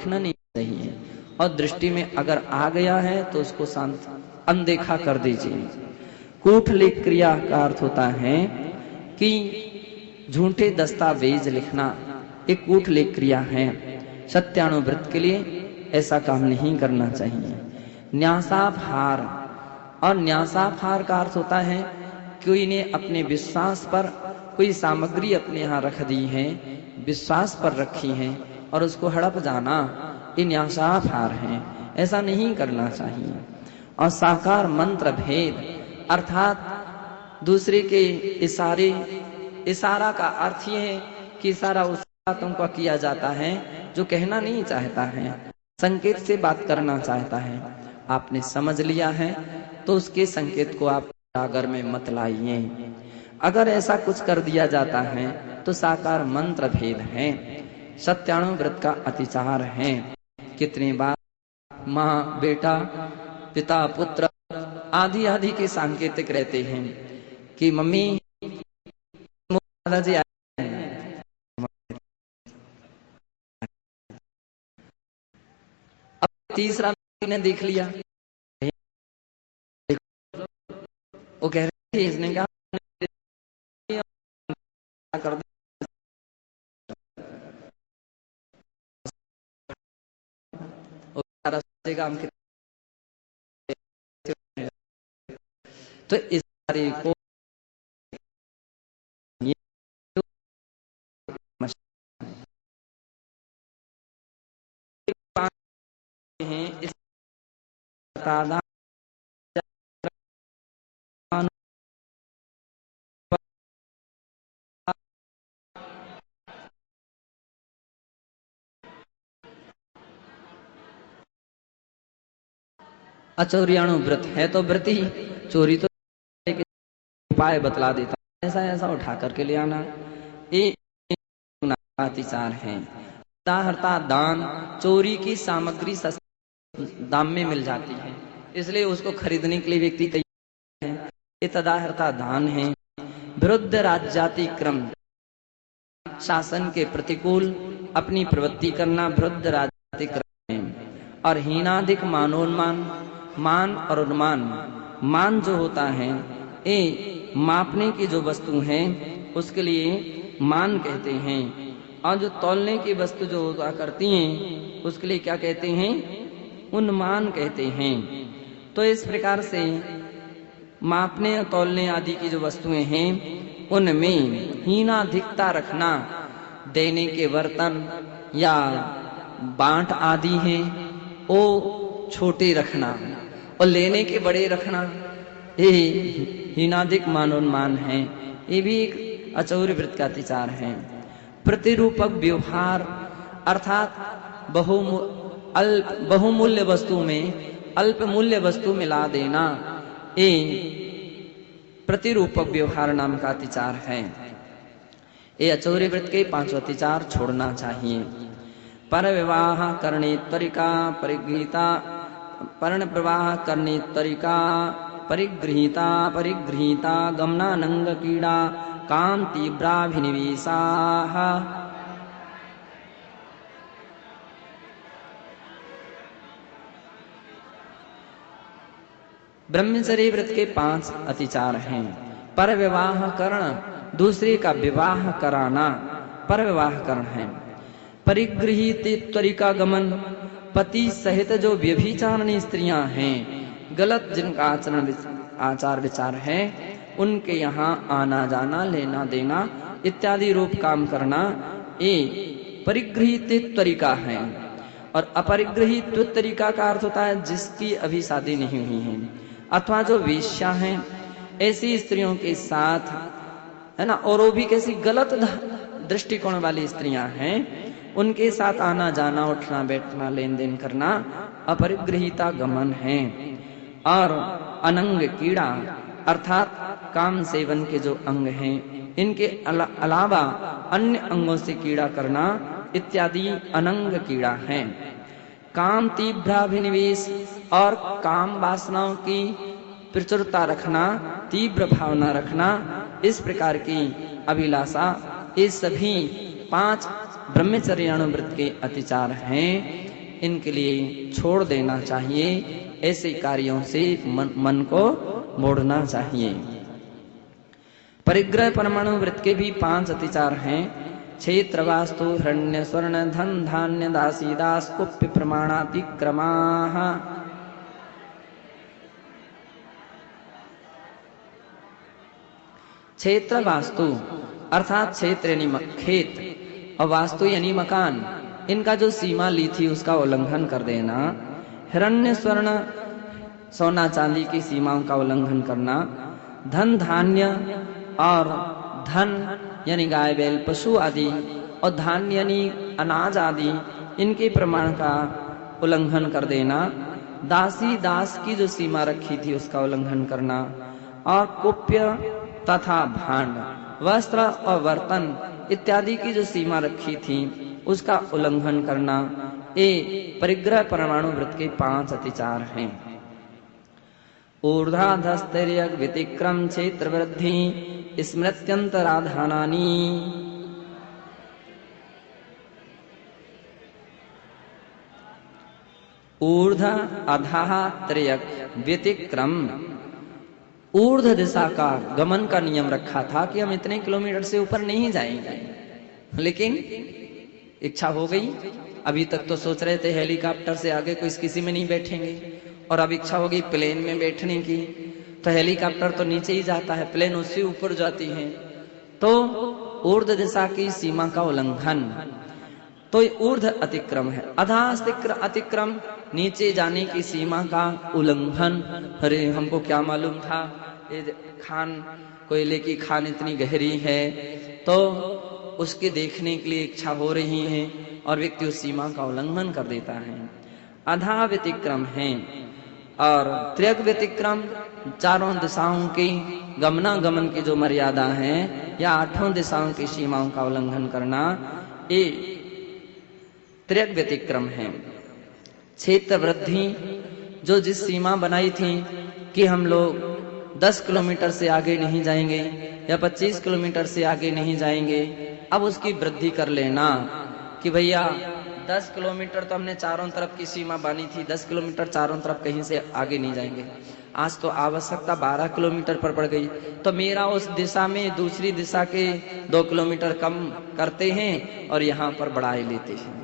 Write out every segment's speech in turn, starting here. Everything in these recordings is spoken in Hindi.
देखना नहीं चाहिए, और दृष्टि में अगर आ गया है तो उसको शांत अनदेखा कर दीजिए। कूटलेख क्रिया का अर्थ होता है कि झूठे दस्तावेज लिखना, एक कूटलेख क्रिया है। सत्यानुव्रत के लिए ऐसा काम नहीं करना चाहिए। न्यासापहार, और न्यासापहार का अर्थ होता है कोई ने अपने विश्वास पर कोई सामग्री अपने यहाँ रख दी है, विश्वास पर रखी है और उसको हड़प जाना, ये न्यासापहार है, ऐसा नहीं करना चाहिए। और साकार मंत्र भेद, अर्थात दूसरे के इशारा का अर्थ ये है कि इशारा उस बातों का किया जाता है जो कहना नहीं चाहता है, संकेत से बात करना चाहता है। आपने समझ लिया है तो उसके संकेत को आप सागर में मत लाइए। अगर ऐसा कुछ कर दिया जाता है तो साकार मंत्र भेद है, सत्यानुव्रत का अतिचार है। कितनी बार माँ बेटा, पिता पुत्र आदि आदि के सांकेतिक रहते हैं कि मम्मी दादाजी आए हैं। अब तीसरा ने देख लिया, वो कह रहे थे, इसने कहा कर दे, काम तो इस सारे को हैं इस अचौरियाणु व्रत है तो व्रत ही, चोरी तो उपाय बतला देता, ऐसा ऐसा उठा करके ले आना, ये अतिचार है। दाहरता दान, चोरी की सामग्री सस्ते दाम में मिल जाती है, इसलिए उसको खरीदने के लिए व्यक्ति तैयार है, ये तदाहरता दान है। विरुद्ध राज्याति क्रम, शासन के प्रतिकूल अपनी प्रवृत्ति करना विरुद्ध राज्याति क्रम है। और हीनाधिक मानोन्मान, मान और उन्मान, मान जो होता है ये मापने की जो वस्तु है उसके लिए मान कहते हैं, और जो तौलने की वस्तु जो हुआ करती हैं उसके लिए क्या कहते हैं, उन्मान कहते हैं। तो इस प्रकार से मापने और तौलने आदि की जो वस्तुएं हैं उनमें हीनाधिकता रखना, देने के बर्तन या बांट आदि हैं वो छोटे रखना और लेने के बड़े रखना, ये हीनाधिक मानोन्मान है, ये भी एक अचौर्य वृत्त का अतिचार है। प्रतिरूपक व्यवहार, अर्थात बहुमूल्य वस्तु में अल्प मूल्य वस्तु मिला देना, ये प्रतिरूपक व्यवहार नाम का अतिचार है। ये अचौर्य वृत्त के 5 अतिचार छोड़ना चाहिए। पर विवाह करने तरीका परिगृहीता, पर्ण प्रवाह करने तरीका परिगृहीता, परिगृहीता गमनानंग कीड़ा काम तीव्राभिनिवेशा। ब्रह्मचर्य व्रत के 5 अतिचार हैं। पर विवाह करण, दूसरे का विवाह कराना पर विवाह करण है। परिगृहित त्वरिका गमन, पति सहित जो व्यभिचारिणी स्त्रियां हैं, गलत जिनका आचार विचार है उनके यहाँ आना जाना, लेना देना इत्यादि रूप काम करना, ये परिगृहित त्वरिका है। और अपरिगृहित तरीका का अर्थ होता है जिसकी अभी शादी नहीं हुई है, अथवा जो वेश्या हैं, ऐसी स्त्रियों के साथ है ना, और वो भी कैसी गलत दृष्टिकोण वाली स्त्रियां हैं, उनके साथ आना जाना, उठना बैठना, लेन देन करना अपरिगृहीता गमन है। और अनंग कीड़ा, अर्थात काम सेवन के जो अंग हैं इनके अलावा अन्य अंगों से कीड़ा करना इत्यादि अनंग कीड़ा है। काम तीव्राभिनिवेश, और काम वासनाओं की प्रचुरता रखना, तीव्र भावना रखना, इस प्रकार की अभिलाषा, ये सभी 5 ब्रह्मचर्यानुव्रत के अतिचार हैं, इनके लिए छोड़ देना चाहिए। ऐसे कार्यों से मन को मोड़ना चाहिए। परिग्रह परमाणु व्रत के भी 5 अतिचार हैं। क्षेत्र वास्तु हिरण्य स्वर्ण धन धान्य दासी दास कुप्य प्रमाणातिक्रमाः। क्षेत्र वास्तु अर्थात क्षेत्र यानी खेत और वास्तु यानी मकान, इनका जो सीमा ली थी उसका उल्लंघन कर देना। हिरण्य स्वर्ण सोना चांदी की सीमाओं का उल्लंघन करना। धन धान्य और धन यानी गाय बैल पशु आदि और धान्य यानी अनाज आदि, इनके प्रमाण का उल्लंघन कर देना। दासी दास की जो सीमा रखी थी उसका उल्लंघन करना। और कुप्य तथा भांड वस्त्र और बर्तन इत्यादि की जो सीमा रखी थी उसका उल्लंघन करना। ये परिग्रह परमाणु व्रत के 5 अतिचार हैं। ऊर्ध्वाधस्तैर्यक व्यतिक्रम क्षेत्र वृद्धि स्मृत्यंतराधानानि। ऊर्ध्व अधः त्रयक व्यतिक्रम, ऊर्ध्व दिशा का गमन का नियम रखा था कि हम इतने किलोमीटर से ऊपर नहीं जाएंगे, लेकिन इच्छा हो गई। अभी तक तो सोच रहे थे हेलीकॉप्टर से आगे कोई किसी में नहीं बैठेंगे, और अब इच्छा होगी प्लेन में बैठने की। तो हेलीकॉप्टर तो नीचे ही जाता है, प्लेन उससे ऊपर जाती है। तो ऊर्ध्व दिशा की सीमा का उल्लंघन, तो ऊर्ध्व अतिक्रम है। अधः अतिक्रम नीचे जाने की सीमा का उल्लंघन। अरे हमको क्या मालूम था ये खान, कोयले की खान इतनी गहरी है, तो उसके देखने के लिए इच्छा हो रही है और व्यक्ति उस सीमा का उल्लंघन कर देता है। अधा व्यतिक्रम है। और त्र्यक व्यतिक्रम, चारों दिशाओं की गमनागमन की जो मर्यादा है या 8 दिशाओं की सीमाओं का उल्लंघन करना, ये त्र्यक व्यतिक्रम है। क्षेत्र वृद्धि, जो जिस सीमा बनाई थी कि हम लोग 10 किलोमीटर से आगे नहीं जाएंगे या 25 किलोमीटर से आगे नहीं जाएंगे, अब उसकी वृद्धि कर लेना कि भैया 10 किलोमीटर तो हमने चारों तरफ की सीमा बानी थी, 10 किलोमीटर चारों तरफ कहीं से आगे नहीं जाएंगे। आज तो आवश्यकता 12 किलोमीटर पर पड़ गई, तो मेरा उस दिशा में दूसरी दिशा के 2 किलोमीटर कम करते हैं और यहाँ पर बढ़ाए लेते हैं।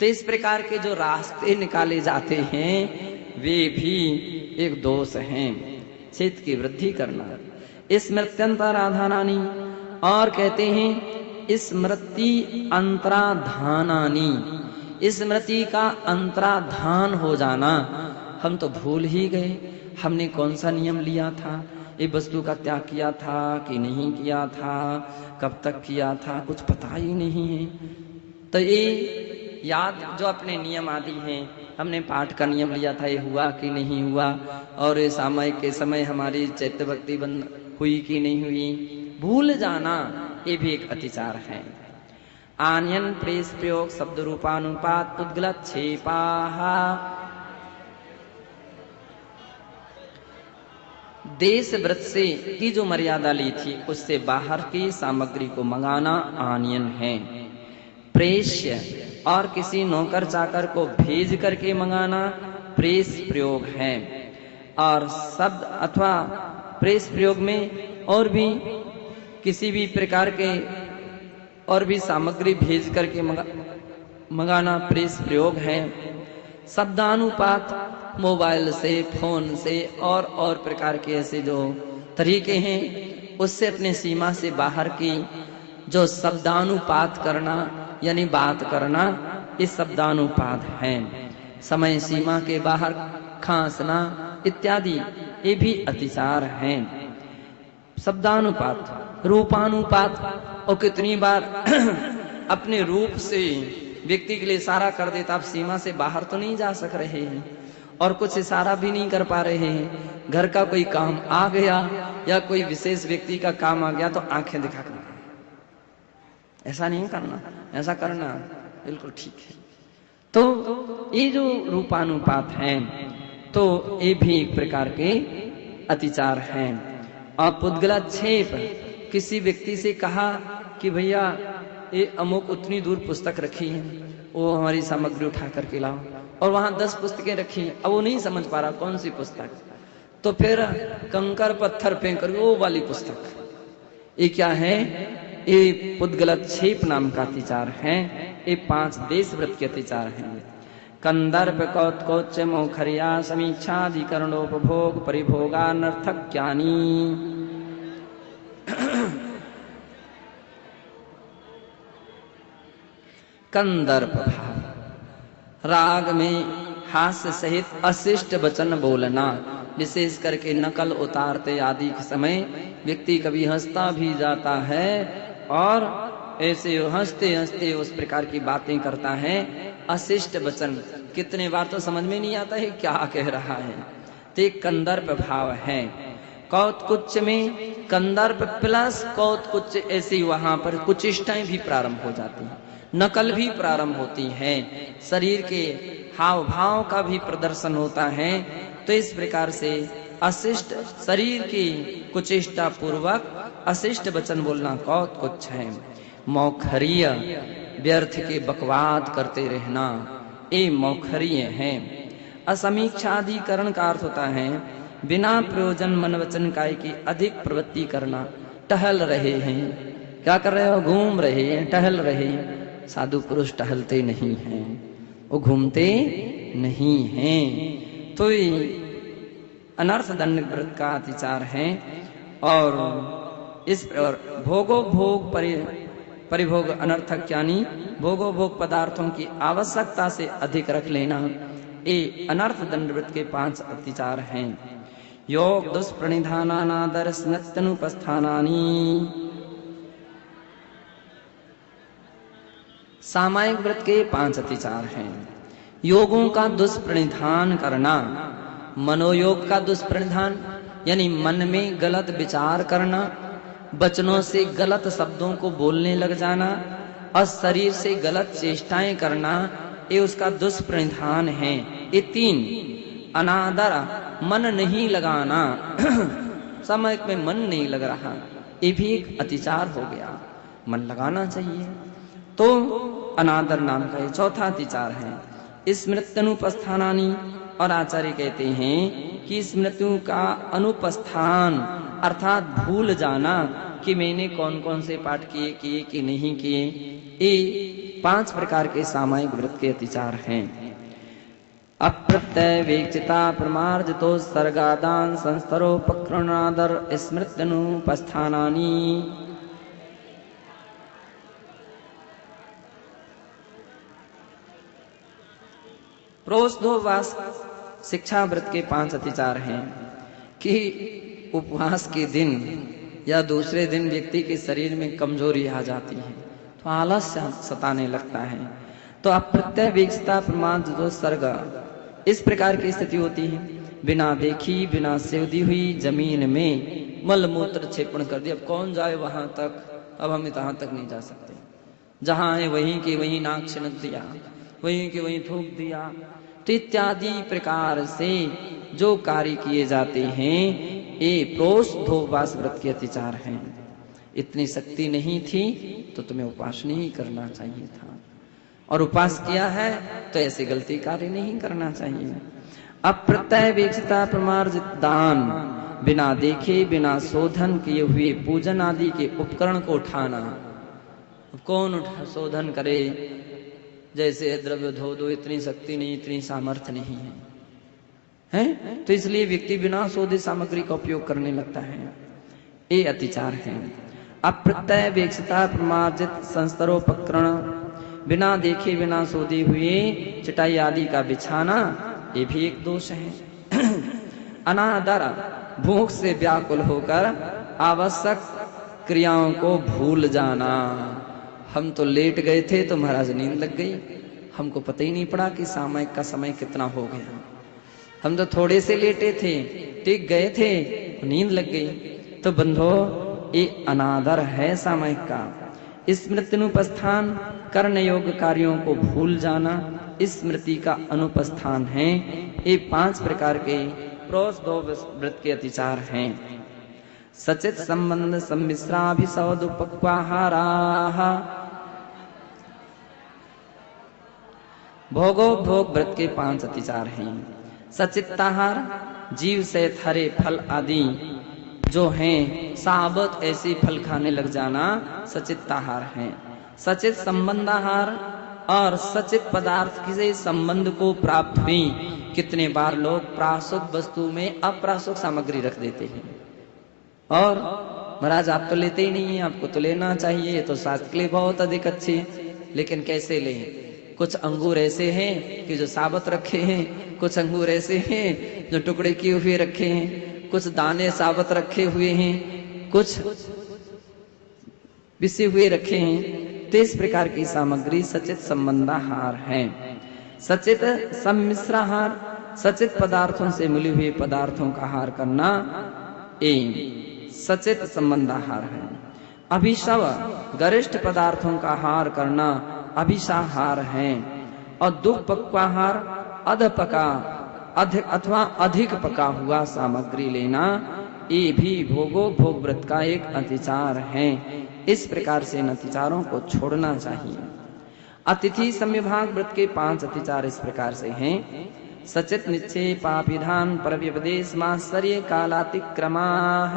तो इस प्रकार के जो रास्ते निकाले जाते हैं वे भी एक दोष हैं। क्षेत्र की वृद्धि करना। स्मृत्यंतराधानानि, और कहते हैं स्मृति अंतराधानानि, स्मृति का अंतराधान हो जाना। हम तो भूल ही गए हमने कौन सा नियम लिया था, ये वस्तु का त्याग किया था कि नहीं किया था, कब तक किया था, कुछ पता ही नहीं है। तो ये याद जो अपने नियम आदि हैं, हमने पाठ का नियम लिया था, ये हुआ कि नहीं हुआ, और ये सामयिक के समय हमारी चैत्य भक्ति बंद हुई कि नहीं हुई, भूल जाना, ये भी एक अतिचार है। आन्यन प्रेस प्रयोग शब्द रूपानुपात उद्गलत छेपाहा। देश व्रत से की जो मर्यादा ली थी उससे बाहर की सामग्री को मंगाना आन्यन है। प्रेष्य, और किसी नौकर चाकर को भेज करके मंगाना प्रेस प्रयोग है। और शब्द अथवा प्रेस प्रयोग में और भी किसी भी प्रकार के और भी सामग्री भेज करके मंगाना प्रेस प्रयोग है। शब्दानुपात, मोबाइल से, फोन से और प्रकार के ऐसे जो तरीके हैं उससे अपने सीमा से बाहर की जो शब्दानुपात करना यानी बात करना, इस शब्दानुपात है। समय सीमा के बाहर खांसना इत्यादि ये भी अतिचार हैं। शब्दानुपात, रूपानुपात, और कितनी बार अपने रूप से व्यक्ति के लिए इशारा कर देता, आप सीमा से बाहर तो नहीं जा सक रहे हैं और कुछ इशारा भी नहीं कर पा रहे हैं। घर का कोई काम आ गया या कोई विशेष व्यक्ति का काम आ गया तो आंखें दिखा कर, ऐसा नहीं करना, ऐसा करना बिल्कुल ठीक है। तो ये जो रूपानुपात है तो ये भी एक प्रकार के अतिचार हैं। और पुद्गलाक्षेप, किसी व्यक्ति से कहा कि भैया ये अमुक उतनी दूर पुस्तक रखी है, वो हमारी सामग्री उठा करके लाओ, और वहां 10 पुस्तकें रखी हैं, अब वो नहीं समझ पा रहा कौन सी पुस्तक, तो फिर कंकर पत्थर फेंक कर वो वाली पुस्तक। ये क्या है? ये पुद्गलक्षेप नाम का अतिचार है। ये 5 देश व्रत के अतिचार हैं। कंदर्प कौत्कोच्च मोखरिया समीक्षाधिकरणोपभोग परिभोगानर्थक्यानि। कंदर्प भाव, राग में हास्य सहित अशिष्ट वचन बोलना, विशेष करके नकल उतारते आदि के समय व्यक्ति कभी हंसता भी जाता है और ऐसे हंसते हंसते उस प्रकार की बातें करता है। अशिष्ट वचन कितने बार तो समझ में नहीं आता है क्या कह रहा है, तो एक कंदर्प भाव है। कौतकुच्च में कंदर्प प्लस कौतकुच्च, ऐसी वहां पर कुचिष्टाएं भी प्रारंभ हो जाती हैं, नकल भी प्रारंभ होती है, शरीर के हाव भाव का भी प्रदर्शन होता है। तो इस प्रकार से अशिष्ट शरीर की कुचेष्टा पूर्वक अशिष्ट वचन बोलना कौतकुच्च है। मौखरीय, व्यर्थ के बकवाद करते रहना, ये मौखरीय है। असमीक्षाधिकरण का अर्थ होता है बिना प्रयोजन मन वचन काय की अधिक प्रवृत्ति करना। टहल रहे हैं, क्या कर रहे हो? घूम रहे हैं, टहल रहे हैं। साधु पुरुष टहलते नहीं हैं, वो घूमते नहीं हैं। तो ये अनर्थ दंड व्रत का अतिचार है। और इस और भोगो भोग परिभोग अनर्थक, यानी भोगो भोग पदार्थों की आवश्यकता से अधिक रख लेना, ये अनर्थ दंड व्रत के 5 अतिचार हैं। योग दुष्प्रणिधानानादर स्नत्तनुपस्थानानि। सामायिक व्रत के 5 अतिचार हैं। योगों का दुष्प्रणिधान करना, मनोयोग का दुष्प्रणिधान यानी मन में गलत विचार करना, वचनों से गलत शब्दों को बोलने लग जाना और शरीर से गलत चेष्टाएं करना, ये उसका दुष्प्रणिधान है। ये 3। अनादर, मन नहीं लगाना समय में मन नहीं लग रहा, ये भी एक अतिचार हो गया, मन लगाना चाहिए। तो अनादर नाम का ये 4था अतिचार है। स्मृत्यनुपस्थानानि, और आचार्य कहते हैं कि स्मृतियों का अनुपस्थान अर्थात भूल जाना कि मैंने कौन कौन से पाठ किए कि नहीं किए, ये 5 प्रकार के सामायिक व्रत के अतिचार हैं। अप्रत्यय वेक्षिता प्रमार्जितो सर्गादान संस्तरोपक्रणादर स्मृत्यनुपस्थानानि। प्रोष्ठोपवास शिक्षा व्रत के 5 अतिचार हैं कि उपवास के दिन या दूसरे दिन व्यक्ति के शरीर में कमजोरी आ जाती है, तो आलस सताने लगता है, तो अप्रत्यय वेक्षिता प्रमार्जितो सर्ग, इस प्रकार की स्थिति होती है। बिना देखी बिना सेवदी हुई जमीन में मल मूत्र क्षेपण कर दिया। अब कौन जाए वहां तक, अब हम यहाँ तक नहीं जा सकते, जहां है वहीं के वहीं नाक छिनक दिया, वहीं के वहीं थूक दिया। तो इत्यादि प्रकार से जो कार्य किए जाते हैं ये प्रोष्ठोपवास व्रत के अतिचार हैं। इतनी शक्ति नहीं थी तो तुम्हें उपास नहीं करना चाहिए था, और उपास किया है तो ऐसे गलती कार्य नहीं करना चाहिए। अप्रत्यय वेक्षिता प्रमार्जित दान, बिना देखे बिना शोधन किए हुए पूजन आदि के उपकरण को उठाना। कौन शोधन करे? जैसे द्रव्य धो दो, इतनी शक्ति नहीं, इतनी सामर्थ्य नहीं है, हैं? तो इसलिए व्यक्ति बिना शोधित सामग्री का उपयोग करने लगता है, ये अतिचार है। अप्रत्यय वेक्षिता प्रमार्जित संस्तरोपकरण, बिना देखे बिना शोधे हुए चटाई आदि का बिछाना, ये भी एक दोष है। अनादर, भूख से व्याकुल होकर आवश्यक क्रियाओं को भूल जाना। हम तो लेट गए थे तो महाराज नींद लग गई, हमको पता ही नहीं पड़ा कि सामायिक का समय कितना हो गया। हम तो थोड़े से लेटे थे, टिक गए थे, नींद लग गई। तो बंधो, ये अनादर है सामायिक का। स्मृति अनुपस्थान, कर्ण योग कार्यों को भूल जाना, स्मृति का अनुपस्थान है। ये 5 प्रकार के प्रोष्ठोपवास के अतिचार हैं। सचित संबंध सम्मिश्राभिसौदुपक्वाहाराः, भोगो भोग व्रत के 5 अतिचार हैं। सचित्ताहार, जीव से हरे फल आदि जो हैं साबत ऐसे फल खाने लग जाना सचित्ताहार है। सचित संबंधाहार, और सचित पदार्थ से संबंध को प्राप्त हुई। कितने बार लोग प्रासुक वस्तु में अप्रासुक सामग्री रख देते हैं, और महाराज आप तो लेते ही नहीं है, आपको तो लेना चाहिए, तो स्वास्थ्य के लिए बहुत अधिक अच्छे। लेकिन कैसे लें? कुछ अंगूर ऐसे हैं कि जो साबत रखे हैं, कुछ अंगूर ऐसे हैं जो टुकड़े किए हुए रखे हैं, कुछ दाने साबत रखे हुए हैं, कुछ पिसे हुए रखे हैं। तो इस प्रकार की सामग्री सचित संबंधाहार है। सचित सम्मिश्राहार, सचित पदार्थों से मिले हुए पदार्थों का आहार करना सचित संबंधाहार है। अभिशव, गरिष्ठ पदार्थों का आहार करना अभिशाहार है। और दुपक्वाहार, अधपका अधिक अथवा अधिक पका हुआ सामग्री लेना, ये भी भोगो भोग व्रत का एक अतिचार है। इस प्रकार से इन अतिचारों को छोड़ना चाहिए। अतिथि संविभाग व्रत के 5 अतिचार इस प्रकार से हैं। सचित निक्षेप विधान पर व्यपदेश मात्सर्य कालातिक्रमाः।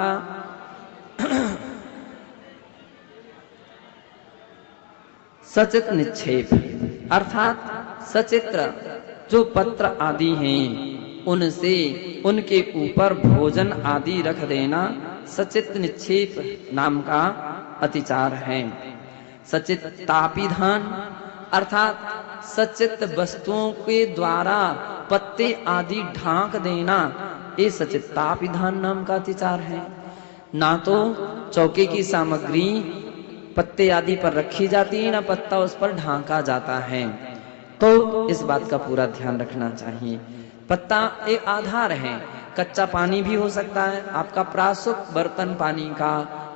सचित निक्षेप अर्थात सचित्र जो पत्र आदि हैं उनसे उनके ऊपर भोजन आदि रख देना सचित निक्षेप नाम का अतिचार है। सचित तापिधान अर्थात सचित वस्तुओं के द्वारा पत्ते आदि ढांक देना, ये सचित तापिधान नाम का अतिचार है। ना तो चौके की सामग्री पत्ते आदि पर रखी जाती है, ना पत्ता उस पर ढांका जाता है। तो इस बात का पूरा ध्यान रखना चाहिए। पत्ता एक आधार है, कच्चा पानी भी हो सकता है। आपका प्रासुक बर्तन पानी का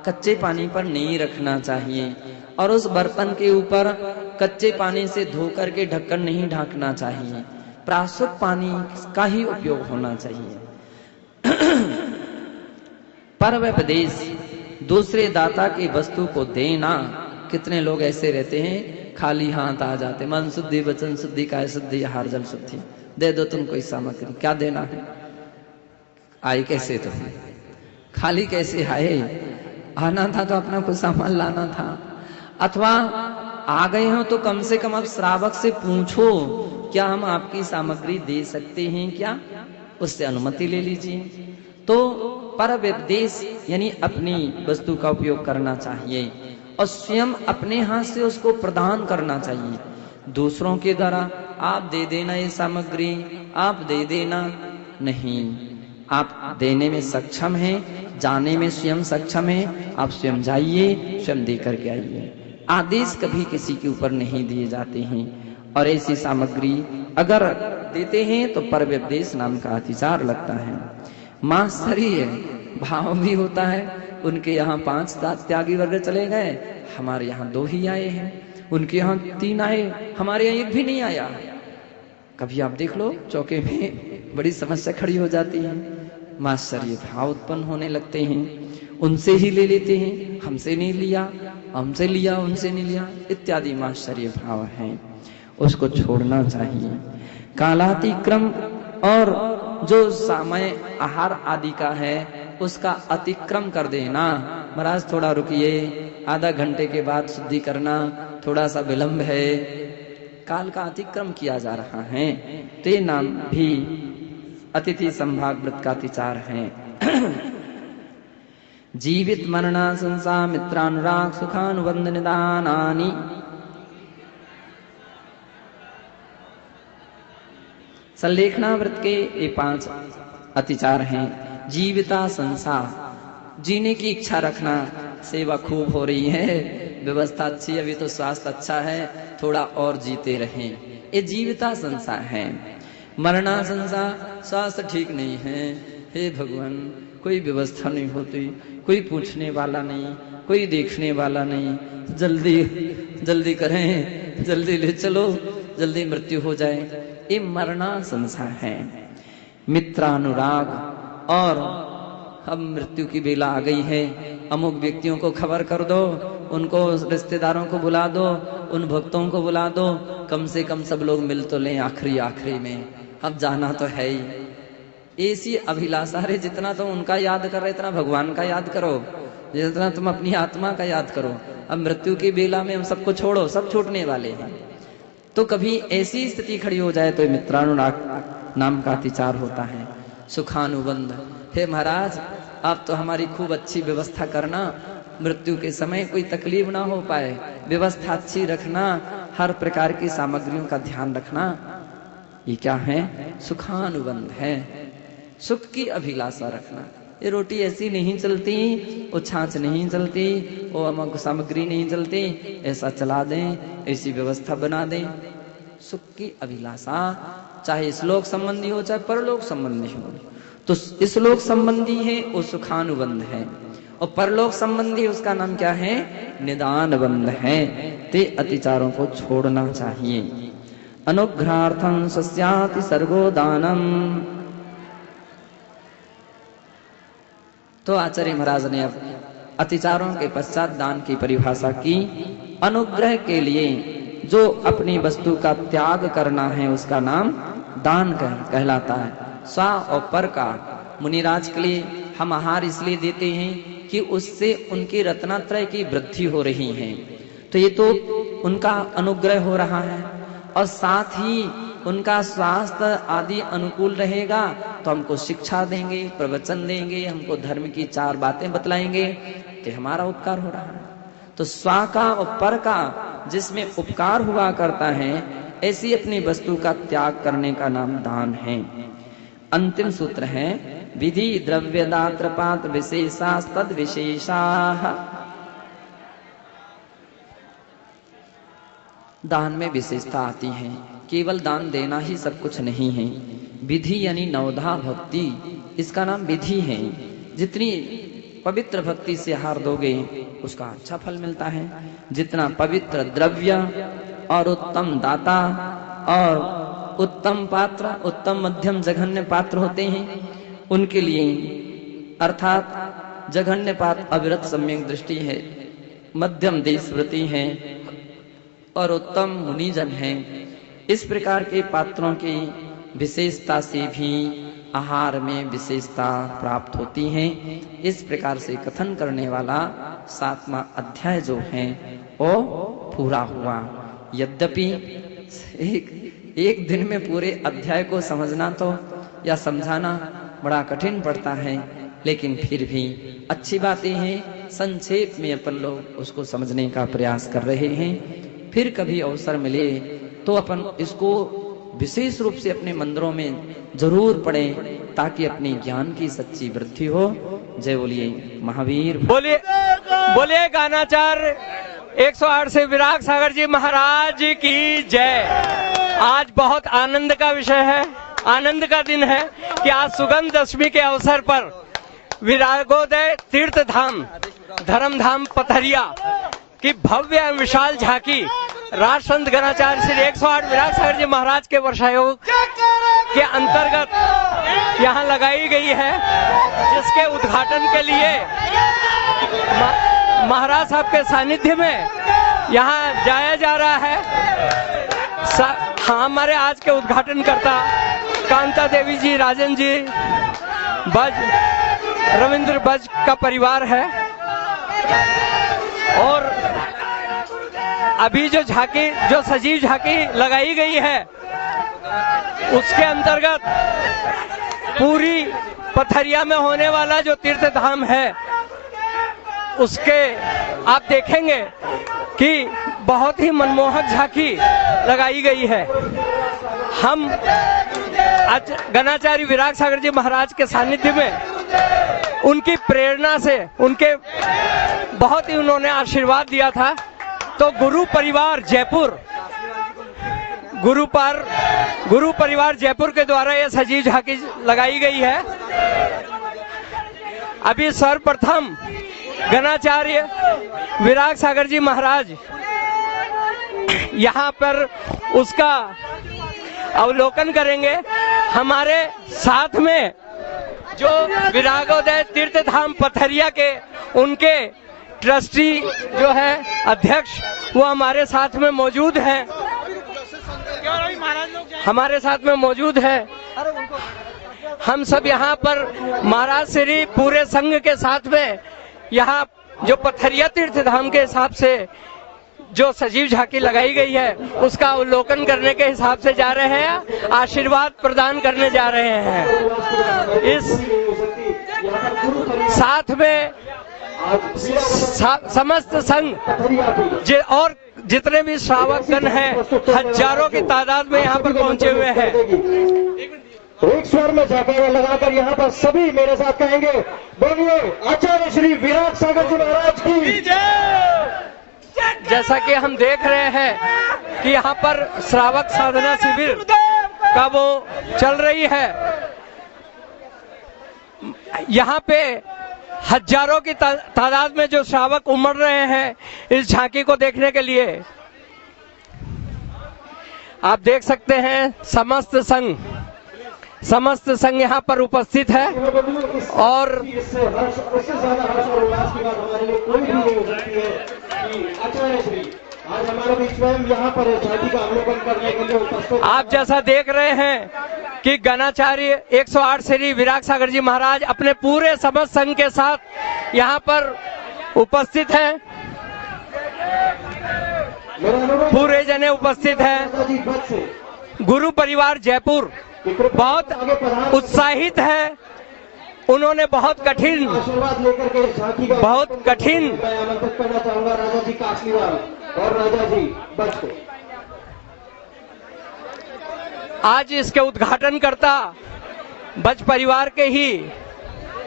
कच्चे पानी पर नहीं रखना चाहिए, और उस बर्तन के ऊपर कच्चे पानी से धो करके ढक्कन नहीं ढांकना चाहिए। प्रासुक पानी का ही उपयोग होना चाहिए। परव्यपदेश, दूसरे दाता की वस्तु को देना। कितने लोग ऐसे रहते हैं, खाली हाथ आ जाते, मन शुद्धि वचन शुद्धि काय शुद्धि आहार जल शुद्धि, दे दो तुम कोई सामग्री, क्या देना है? आए कैसे? तो खाली कैसे आए? आना था तो अपना कुछ सामान लाना था। अथवा आ गए हो तो कम से कम अब श्रावक से पूछो, क्या हम आपकी सामग्री दे सकते हैं क्या? उससे अनुमति ले लीजिए। तो परव्यपदेश यानी अपनी वस्तु का उपयोग करना चाहिए, और स्वयं अपने हाथ से उसको प्रदान करना चाहिए। दूसरों के द्वारा आप दे देना ये सामग्री, आप दे देना नहीं। आप देने में सक्षम हैं, जाने में स्वयं सक्षम हैं, आप स्वयं जाइए, स्वयं दे करके आइए। आदेश कभी किसी के ऊपर नहीं दिए जाते हैं, और ऐसी सामग्री अगर देते हैं तो परव्यपदेश नाम का अतिचार लगता है। मात्सर्य भाव भी होता है। उनके यहाँ 5 त्यागी वर्ग चले गए, हमारे यहाँ 2 ही आए हैं। उनके यहाँ 3 आए, हमारे यहाँ 1 भी नहीं आया। कभी आप देख लो चौके में बड़ी समस्या खड़ी हो जाती है, मात्सर्य भाव उत्पन्न होने लगते हैं। उनसे ही ले लेते हैं, हमसे नहीं लिया, हमसे लिया उनसे नहीं लिया, इत्यादि मात्सर्य भाव है, उसको छोड़ना चाहिए। कालातिक्रम और जो समय आहार आदि का है उसका अतिक्रम कर देना। महाराज थोड़ा रुकिए, आधा घंटे के बाद शुद्धि करना, थोड़ा सा विलंब है, काल का अतिक्रम किया जा रहा है, तो ये नाम भी अतिथि संभाग व्रत का अतिचार है। जीवित मरणा संसा मित्रानुराग सुखानुबंध निदानानि। संलेखना व्रत के ये 5 अतिचार हैं। जीविता संसा, जीने की इच्छा रखना, सेवा खूब हो रही है, व्यवस्था अच्छी, अभी तो स्वास्थ्य अच्छा है, थोड़ा और जीते रहें, ये जीविता संसा है। मरना संसा, स्वास्थ्य ठीक नहीं है, हे भगवान कोई व्यवस्था नहीं होती, कोई पूछने वाला नहीं, कोई देखने वाला नहीं, जल्दी जल्दी करें, जल्दी ले चलो, जल्दी मृत्यु हो जाए, ये मरना संसा है। मित्रानुराग और अब मृत्यु की बेला आ गई है, अमुक व्यक्तियों को खबर कर दो, उनको रिश्तेदारों को बुला दो, उन भक्तों को बुला दो, कम से कम सब लोग मिल तो लें आखिरी में, अब जाना तो है ही। ऐसी अभिलाषा है, जितना तुम उनका याद कर रहे इतना भगवान का याद करो, जितना तुम अपनी आत्मा का याद करो। अब मृत्यु की बेला में हम सबको छोड़ो, सब छूटने वाले हैं। तो कभी ऐसी स्थिति खड़ी हो जाए तो मित्रानुराग नाम का अतिचार होता है। सुखानुबंध, हे महाराज आप तो हमारी खूब अच्छी व्यवस्था करना, मृत्यु के समय कोई तकलीफ ना हो पाए, व्यवस्था अच्छी रखना, हर प्रकार की सामग्रियों का ध्यान रखना। ये क्या है? सुखानुबंध है, सुख की अभिलाषा रखना। ये रोटी ऐसी नहीं चलती, वो छाछ नहीं चलती, वो अमुक सामग्री नहीं चलती, ऐसा चला दें, ऐसी व्यवस्था बना दें। सुख की अभिलाषा, चाहे इस-लोक संबंधी हो चाहे परलोक संबंधी हो। तो इस-लोक संबंधी है वो सुखानुबंध है, और परलोक संबंधी उसका नाम क्या है? निदानबंध है। ते अतिचारों को छोड़ना चाहिए। अनुग्रहार्थं सस्याति सर्गो दानम। तो आचार्य महाराज ने अब अतिचारों के पश्चात दान की परिभाषा की। अनुग्रह के लिए जो अपनी वस्तु का त्याग करना है उसका नाम दान कहलाता है। स्व और पर का मुनिराज के लिए हम आहार इसलिए देते हैं कि उससे उनकी रत्नत्रय की वृद्धि हो रही है, तो ये तो उनका अनुग्रह हो रहा है, और साथ ही उनका स्वास्थ्य आदि अनुकूल रहेगा तो हमको शिक्षा देंगे, प्रवचन देंगे, हमको धर्म की 4 बातें बतलाएंगे, तो हमारा उपकार हो रहा है। तो स्व का और पर का जिसमें उपकार हुआ करता है, ऐसी अपनी वस्तु का त्याग करने का नाम दान है। अंतिम सूत्र है विधि द्रव्य दात्र पात्र विशेषास्तद विशेषाः। दान में विशेषता आती है, केवल दान देना ही सब कुछ नहीं है। विधि यानी नवधा भक्ति, इसका नाम विधि है। जितनी पवित्र भक्ति से आहार दोगे उसका अच्छा फल मिलता है। जितना पवित्र द्रव्य और उत्तम दाता और उत्तम पात्र, उत्तम मध्यम जघन्य पात्र होते हैं, उनके लिए अर्थात जघन्य पात्र अविरत सम्यक दृष्टि है, मध्यम देशव्रति है और उत्तम मुनिजन है। इस प्रकार के पात्रों की विशेषता से भी आहार में विशेषता प्राप्त होती है। इस प्रकार से कथन करने वाला 7वां अध्याय जो है वो पूरा हुआ। यद्यपि एक दिन में पूरे अध्याय को समझना तो या समझाना बड़ा कठिन पड़ता है, लेकिन फिर भी अच्छी बातें हैं, संक्षेप में अपन लोग उसको समझने का प्रयास कर रहे हैं। फिर कभी अवसर मिले तो अपन इसको विशेष रूप से अपने मंदिरों में जरूर पढ़ें, ताकि अपनी ज्ञान की सच्ची वृद्धि हो। जय बोलिए महावीर, बोलिए गानाचार 108 से विराग सागर जी महाराज की जय। आज बहुत आनंद का विषय है, आनंद का दिन है कि आज सुगंध दशमी के अवसर पर विरागोदय तीर्थ धाम धर्मधाम पथरिया की भव्य विशाल झांकी राजसंत गणाचार्य श्री 108 विराग सागर जी महाराज के वर्षायोग के अंतर्गत यहाँ लगाई गई है, जिसके उद्घाटन के लिए महाराज साहब के सानिध्य में यहाँ जाया जा रहा है। हमारे आज के उद्घाटन करता कांता देवी जी, राजन जी, बज रविंद्र बज का परिवार है। और अभी जो झांकी, जो सजीव झांकी लगाई गई है, उसके अंतर्गत पूरी पथरिया में होने वाला जो तीर्थ धाम है, उसके आप देखेंगे कि बहुत ही मनमोहक झांकी लगाई गई है। हम आज गणाचार्य विराग सागर जी महाराज के सानिध्य में उनकी प्रेरणा से, उनके बहुत ही उन्होंने आशीर्वाद दिया था, तो गुरु परिवार जयपुर के द्वारा यह सजीव झांकी लगाई गई है। अभी सर्वप्रथम गणाचार्य विराग सागर जी महाराज यहाँ पर उसका अवलोकन करेंगे। हमारे साथ में जो विरागोदय तीर्थ धाम पथरिया के उनके ट्रस्टी जो है अध्यक्ष, वो हमारे साथ में मौजूद हैं, हमारे साथ में मौजूद है। हम सब यहाँ पर महाराज श्री पूरे संघ के साथ में यहाँ जो पथरिया तीर्थ धाम के हिसाब से जो सजीव झांकी लगाई गई है उसका अवलोकन करने के हिसाब से जा रहे हैं, आशीर्वाद प्रदान करने जा रहे हैं। इस साथ में समस्त संघ और जितने भी श्रावकगण हैं हजारों की तादाद में यहाँ पर पहुंचे हुए हैं। एक स्वर में जयकारा लगाकर यहाँ पर सभी मेरे साथ कहेंगे, बोलिए आचार्य श्री विराग सागर जी महाराज की जय। जैसा कि हम देख रहे हैं कि यहाँ पर श्रावक साधना शिविर का वो चल रही है। यहाँ पे हजारों की तादाद में जो श्रावक उमड़ रहे हैं इस झांकी को देखने के लिए। आप देख सकते हैं समस्त संघ यहाँ पर उपस्थित है और आज हमारे बीच में यहाँ पर झांकी का अवलोकन करने के लिए उपस्थित। आप जैसा देख रहे हैं कि गणाचार्य 108 श्री विराग सागर जी महाराज अपने पूरे समस्त संघ के साथ यहाँ पर उपस्थित हैं, पूरे जने उपस्थित हैं। गुरु परिवार जयपुर बहुत उत्साहित है, उन्होंने बहुत कठिन मैं आमंत्रित करना चाहूंगा राजा जी कासलीवाल और राजा जी बच को। आज इसके उद्घाटन करता बज परिवार के ही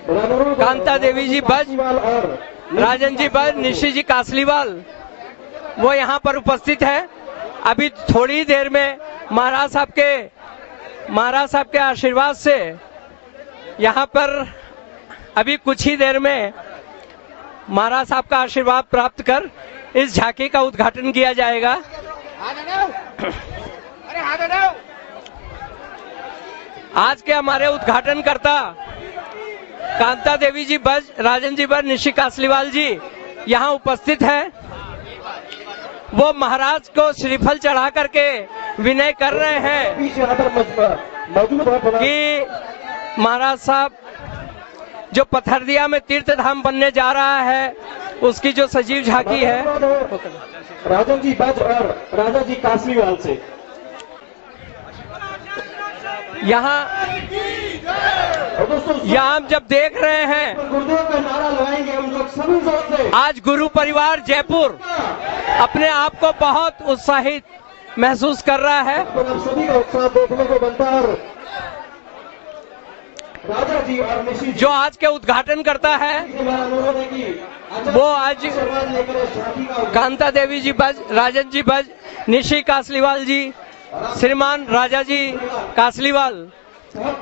कांता देवी जी बज, राजन जी बज, निशी जी कासलीवाल वो यहाँ पर उपस्थित है। अभी थोड़ी देर में महाराज साहब के आशीर्वाद से यहाँ पर अभी कुछ ही देर में महाराज साहब का आशीर्वाद प्राप्त कर इस झांकी का उद्घाटन किया जाएगा। आज के हमारे उद्घाटन करता कांता देवी जी बज, राजन जी बज, निशी कासलीवाल जी यहाँ उपस्थित है। वो महाराज को श्रीफल चढ़ा करके विनय कर रहे हैं कि महाराज साहब जो पथरिया में तीर्थ धाम बनने जा रहा है उसकी जो सजीव झांकी है राजन जी बज और राजा जी कासलीवाल से यहाँ हम जब देख रहे हैं गुरुदेव का नारा लगाएंगे हम लोग सभी जोर से। आज गुरु परिवार जयपुर अपने आप को बहुत उत्साहित महसूस कर रहा है। आप सभी का उत्साह देखने को बनता है। राजा जी और निशी जो आज के उद्घाटन करता है वो आज कांता देवी जी बज, राजन जी बज, निशी कासलीवाल जी, श्रीमान राजा जी कासलीवाल,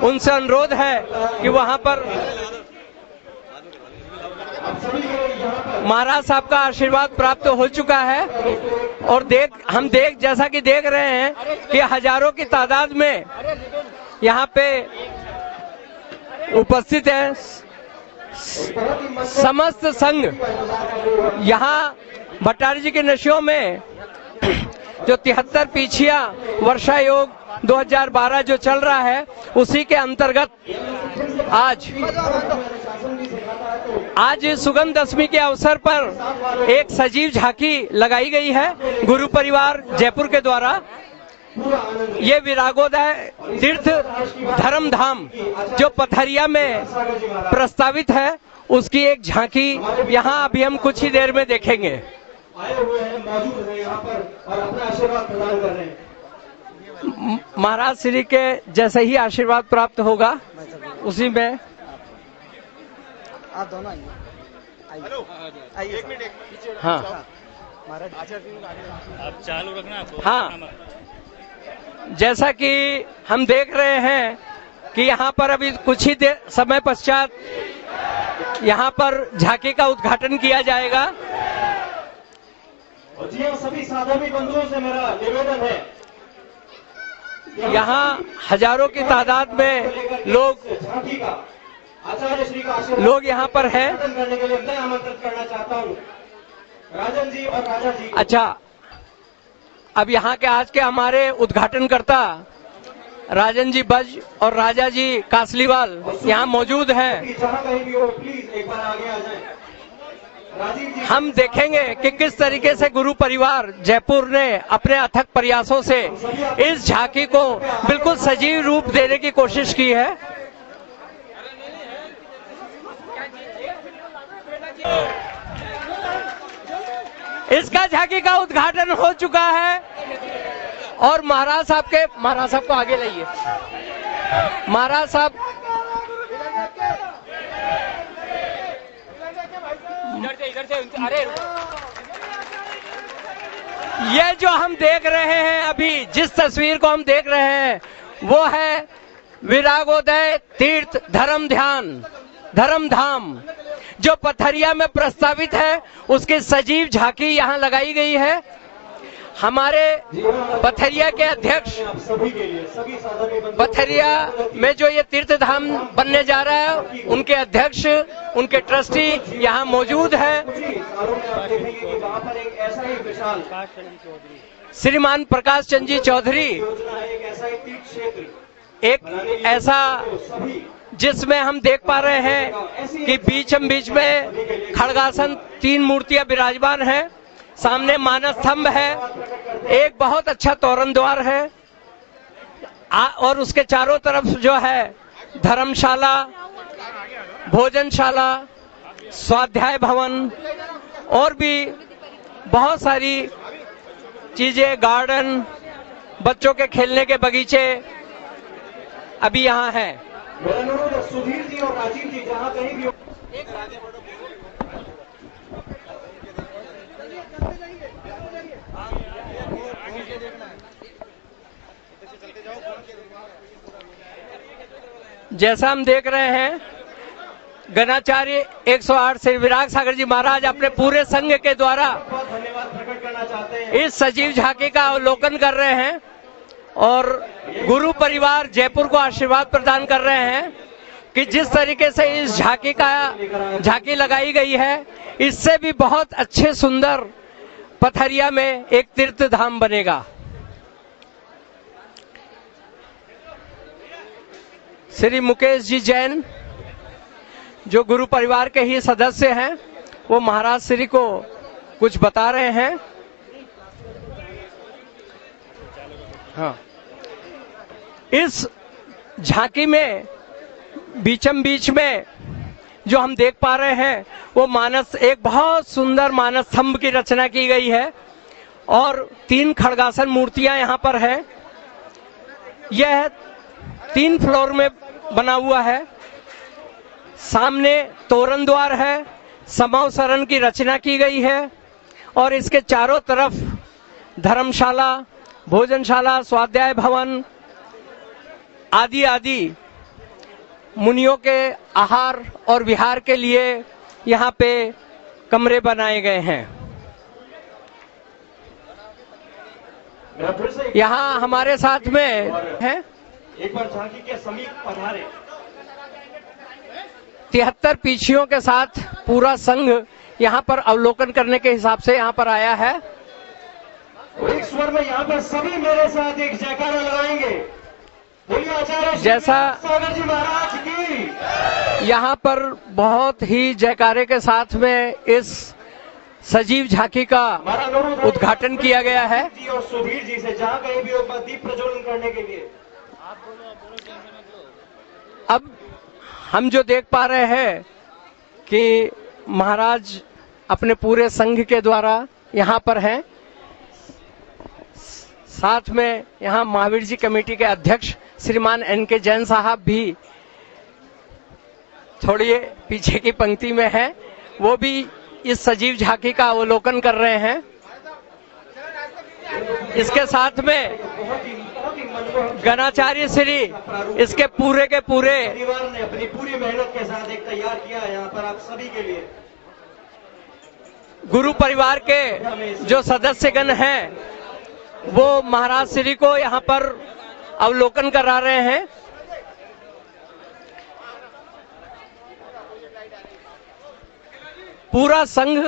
उनसे अनुरोध है कि वहां पर महाराज साहब का आशीर्वाद प्राप्त हो चुका है और हम जैसा कि देख रहे हैं कि हजारों की तादाद में यहाँ पे उपस्थित है। समस्त संघ यहाँ भट्टारी जी के नशियों में जो 73 पीछिया वर्षा योग 2012 जो चल रहा है उसी के अंतर्गत आज सुगंध दशमी के अवसर पर एक सजीव झांकी लगाई गई है गुरु परिवार जयपुर के द्वारा। ये विरागोदय तीर्थ धर्म धाम जो पथरिया में प्रस्तावित है उसकी एक झांकी यहाँ अभी हम कुछ ही देर में देखेंगे। आए हुए हैं, मौजूद हैं यहाँ पर और अपना आशीर्वाद प्रदान कर रहे हैं। महाराज श्री के जैसे ही आशीर्वाद प्राप्त होगा उसी में आप दोनों आइए। एक मिनट हाँ आप चालू रखना आपको। हाँ, जैसा कि हम देख रहे हैं कि यहाँ पर अभी कुछ ही समय पश्चात यहाँ पर झांकी का उद्घाटन किया जाएगा। और जी हाँ, सभी साधवी बंधुओं से मेरा निवेदन है यहाँ हजारों की तादाद में लोग झांकी का आचार्य श्री का आशीर्वाद लोग यहाँ पर हैं। करने के लिए मैं आमंत्रित करना चाहता हूँ राजन जी और राजा जी। अच्छा, अब यहाँ के आज के हमारे उद्घाटनकर्ता राजन जी बज और राजा जी कासलीवाल यहाँ मौजूद हैं। जहाँ कहीं भी हो प्लीज एक बार आगे आ जाए। राजीव जी हम देखेंगे कि किस तरीके से गुरु परिवार जयपुर ने अपने अथक प्रयासों से इस झांकी को बिल्कुल सजीव रूप देने की कोशिश की है। इसका झांकी का उद्घाटन हो चुका है और महाराज साहब को आगे लाइए। महाराज साहब इधर से अरे ये जो हम देख रहे हैं अभी, जिस तस्वीर को हम देख रहे हैं वो है विरागोदय तीर्थ धर्म धाम जो पथरिया में प्रस्तावित है। उसकी सजीव झांकी यहाँ लगाई गई है। हमारे पथरिया के अध्यक्ष, सभी के लिए सभी साधन पथरिया में जो ये तीर्थ धाम बनने जा रहा है, उनके अध्यक्ष, उनके ट्रस्टी यहाँ मौजूद हैं। आप देखेंगे कि वहाँ पर एक ऐसा ही विशाल श्रीमान प्रकाश चंद जी चौधरी, योजना है, एक ऐसा ही तीर्थ क्षेत्र एक ऐसा सभी जिसमें हम देख पा रहे हैं कि बीच में खड़गासन 3 मूर्तियां विराजमान हैं। सामने मानस स्तंभ है, एक बहुत अच्छा तोरण द्वार है और उसके चारों तरफ जो है धर्मशाला, भोजनशाला, स्वाध्याय भवन और भी बहुत सारी चीजें, गार्डन, बच्चों के खेलने के बगीचे अभी यहाँ है। मेरा अनुरोध है सुधीर जी और राजीव जी जहाँ कहीं भी हो। जैसा हम देख रहे हैं, गणाचार्य 108 श्री विराग सागर जी महाराज अपने पूरे संघ के द्वारा बहुत धन्यवाद प्रकट करना चाहते हैं। इस सजीव झांकी का अवलोकन कर रहे हैं और गुरु परिवार जयपुर को आशीर्वाद प्रदान कर रहे हैं कि जिस तरीके से इस झांकी लगाई गई है, इससे भी बहुत अच्छे सुंदर पथरिया में एक तीर्थ धाम बनेगा। श्री मुकेश जी जैन जो गुरु परिवार के ही सदस्य हैं, वो महाराज श्री को कुछ बता रहे हैं। हाँ, इस झांकी में बीच में जो हम देख पा रहे हैं वो एक बहुत सुंदर मानस स्तंभ की रचना की गई है और 3 खड़गासन मूर्तियां यहाँ पर है। यह 3 फ्लोर में बना हुआ है। सामने तोरण द्वार है, समावसरण की रचना की गई है और इसके चारों तरफ धर्मशाला, भोजनशाला, स्वाध्याय भवन आदि मुनियों के आहार और विहार के लिए यहाँ पे कमरे बनाए गए हैं। यहाँ हमारे साथ में है एक बार झांकी के समीप पधारे। 73 पीछियों के साथ पूरा संघ यहाँ पर अवलोकन करने के हिसाब से यहाँ पर आया है। एक स्वर में यहाँ पर सभी मेरे साथ एक जयकारा लगाएंगे। बोलिए आचार्य जैसा सागर जी महाराज की। यहाँ पर बहुत ही जयकारे के साथ में इस सजीव झांकी का उद्घाटन किया गया है। जी और सुधीर जी से जहाँ कहीं भी हो, दीप प्रज्वलन करने के लिए। अब हम जो देख पा रहे हैं कि महाराज अपने पूरे संघ के द्वारा यहाँ पर हैं। साथ में यहाँ महावीर जी कमेटी के अध्यक्ष श्रीमान NK जैन साहब भी थोड़ी पीछे की पंक्ति में हैं। वो भी इस सजीव झांकी का अवलोकन कर रहे हैं। इसके साथ में गणाचार्य श्री इसके पूरे के पूरे परिवार ने अपनी पूरी मेहनत के साथ एक तैयार किया है यहाँ पर आप सभी के लिए। गुरु परिवार के जो सदस्यगण हैं वो महाराज श्री को यहाँ पर अवलोकन करा रहे हैं। पूरा संघ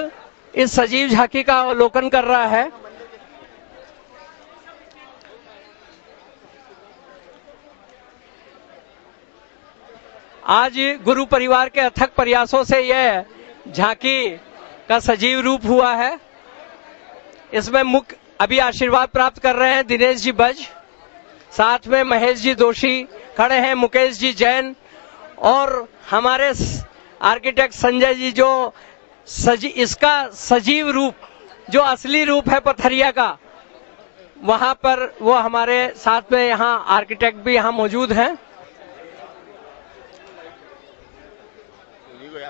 इस सजीव झांकी का अवलोकन कर रहा है। आज गुरु परिवार के अथक प्रयासों से यह झांकी का सजीव रूप हुआ है। इसमें मुख्य अभी आशीर्वाद प्राप्त कर रहे हैं दिनेश जी बज, साथ में महेश जी दोषी खड़े हैं, मुकेश जी जैन और हमारे आर्किटेक्ट संजय जी, जो इसका सजीव रूप, जो असली रूप है पथरिया का, वहां पर वो हमारे साथ में यहाँ आर्किटेक्ट भी यहाँ मौजूद हैं।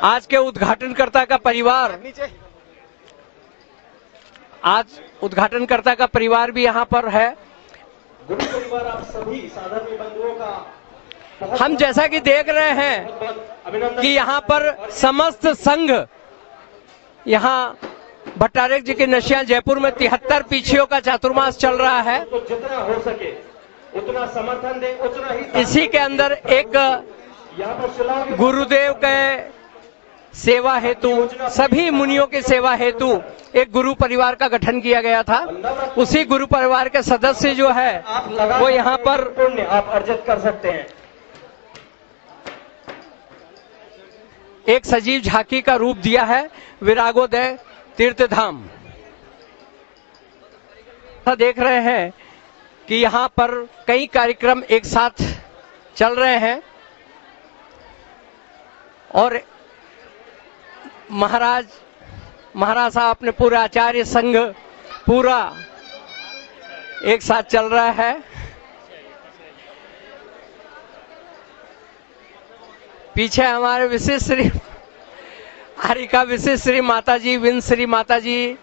आज के उद्घाटनकर्ता का परिवार, आज उद्घाटनकर्ता का परिवार भी यहाँ पर है। गुरु परिवार आप सभी साधारण बंधुओं का हम जैसा कि देख रहे हैं कि यहाँ पर समस्त संघ, यहाँ भट्टारक जी की नशिया जयपुर में 73 पीछियों का चातुर्मास चल रहा है। तो जितना हो सके उतना समर्थन दे, उतना ही। इसी के अंदर एक यहाँ पर गुरुदेव के सेवा हेतु, सभी मुनियों की सेवा हेतु एक गुरु परिवार का गठन किया गया था। उसी गुरु परिवार के सदस्य जो है वो यहाँ पर पुण्य आप अर्जित कर सकते हैं। एक सजीव झांकी का रूप दिया है विरागोदय तीर्थधाम। देख रहे हैं कि यहाँ पर कई कार्यक्रम एक साथ चल रहे हैं और महाराज साहब अपने पूरा आचार्य संघ पूरा एक साथ चल रहा है। पीछे हमारे विशिष्ट श्री आरिका विशिष्ट श्री माता जी, विन श्री माता जी,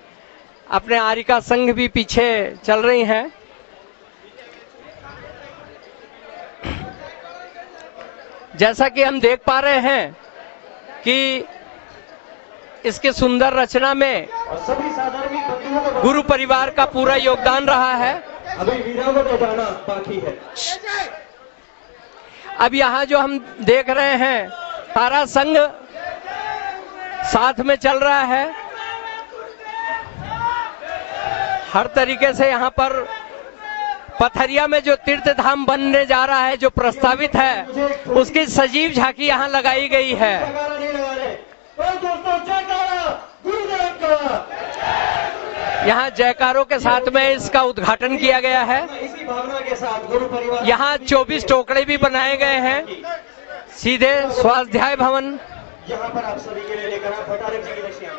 अपने आरिका संघ भी पीछे चल रही हैं। जैसा कि हम देख पा रहे हैं कि इसके सुंदर रचना में गुरु परिवार का पूरा योगदान रहा है। अभी वीरावत जाना बाकी है। अब यहाँ जो हम देख रहे हैं सारा संघ साथ में चल रहा है। हर तरीके से यहाँ पर पथरिया में जो तीर्थ धाम बनने जा रहा है, जो प्रस्तावित है, उसकी सजीव झांकी यहाँ लगाई गई है। यहाँ जयकारों के साथ में इसका उद्घाटन किया गया है। इसी भावना के साथ गुरु परिवार यहाँ 24 टोकरे भी बनाए गए हैं, सीधे स्वाध्याय भवन। यहाँ पर आप सभी के लिए लेकर आप भट्टारक जी की रशिया।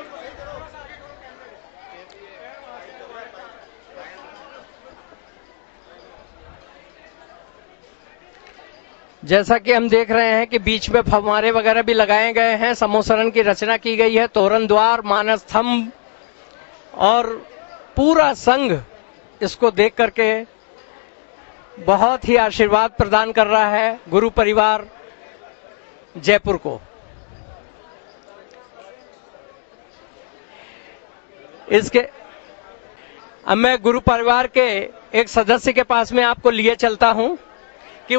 जैसा कि हम देख रहे हैं कि बीच में फव्वारे वगैरह भी लगाए गए हैं, समोसरण की रचना की गई है, तोरण द्वार, मानस स्तंभ, और पूरा संघ इसको देख करके बहुत ही आशीर्वाद प्रदान कर रहा है गुरु परिवार जयपुर को। इसके अब मैं गुरु परिवार के एक सदस्य के पास में आपको लिए चलता हूं कि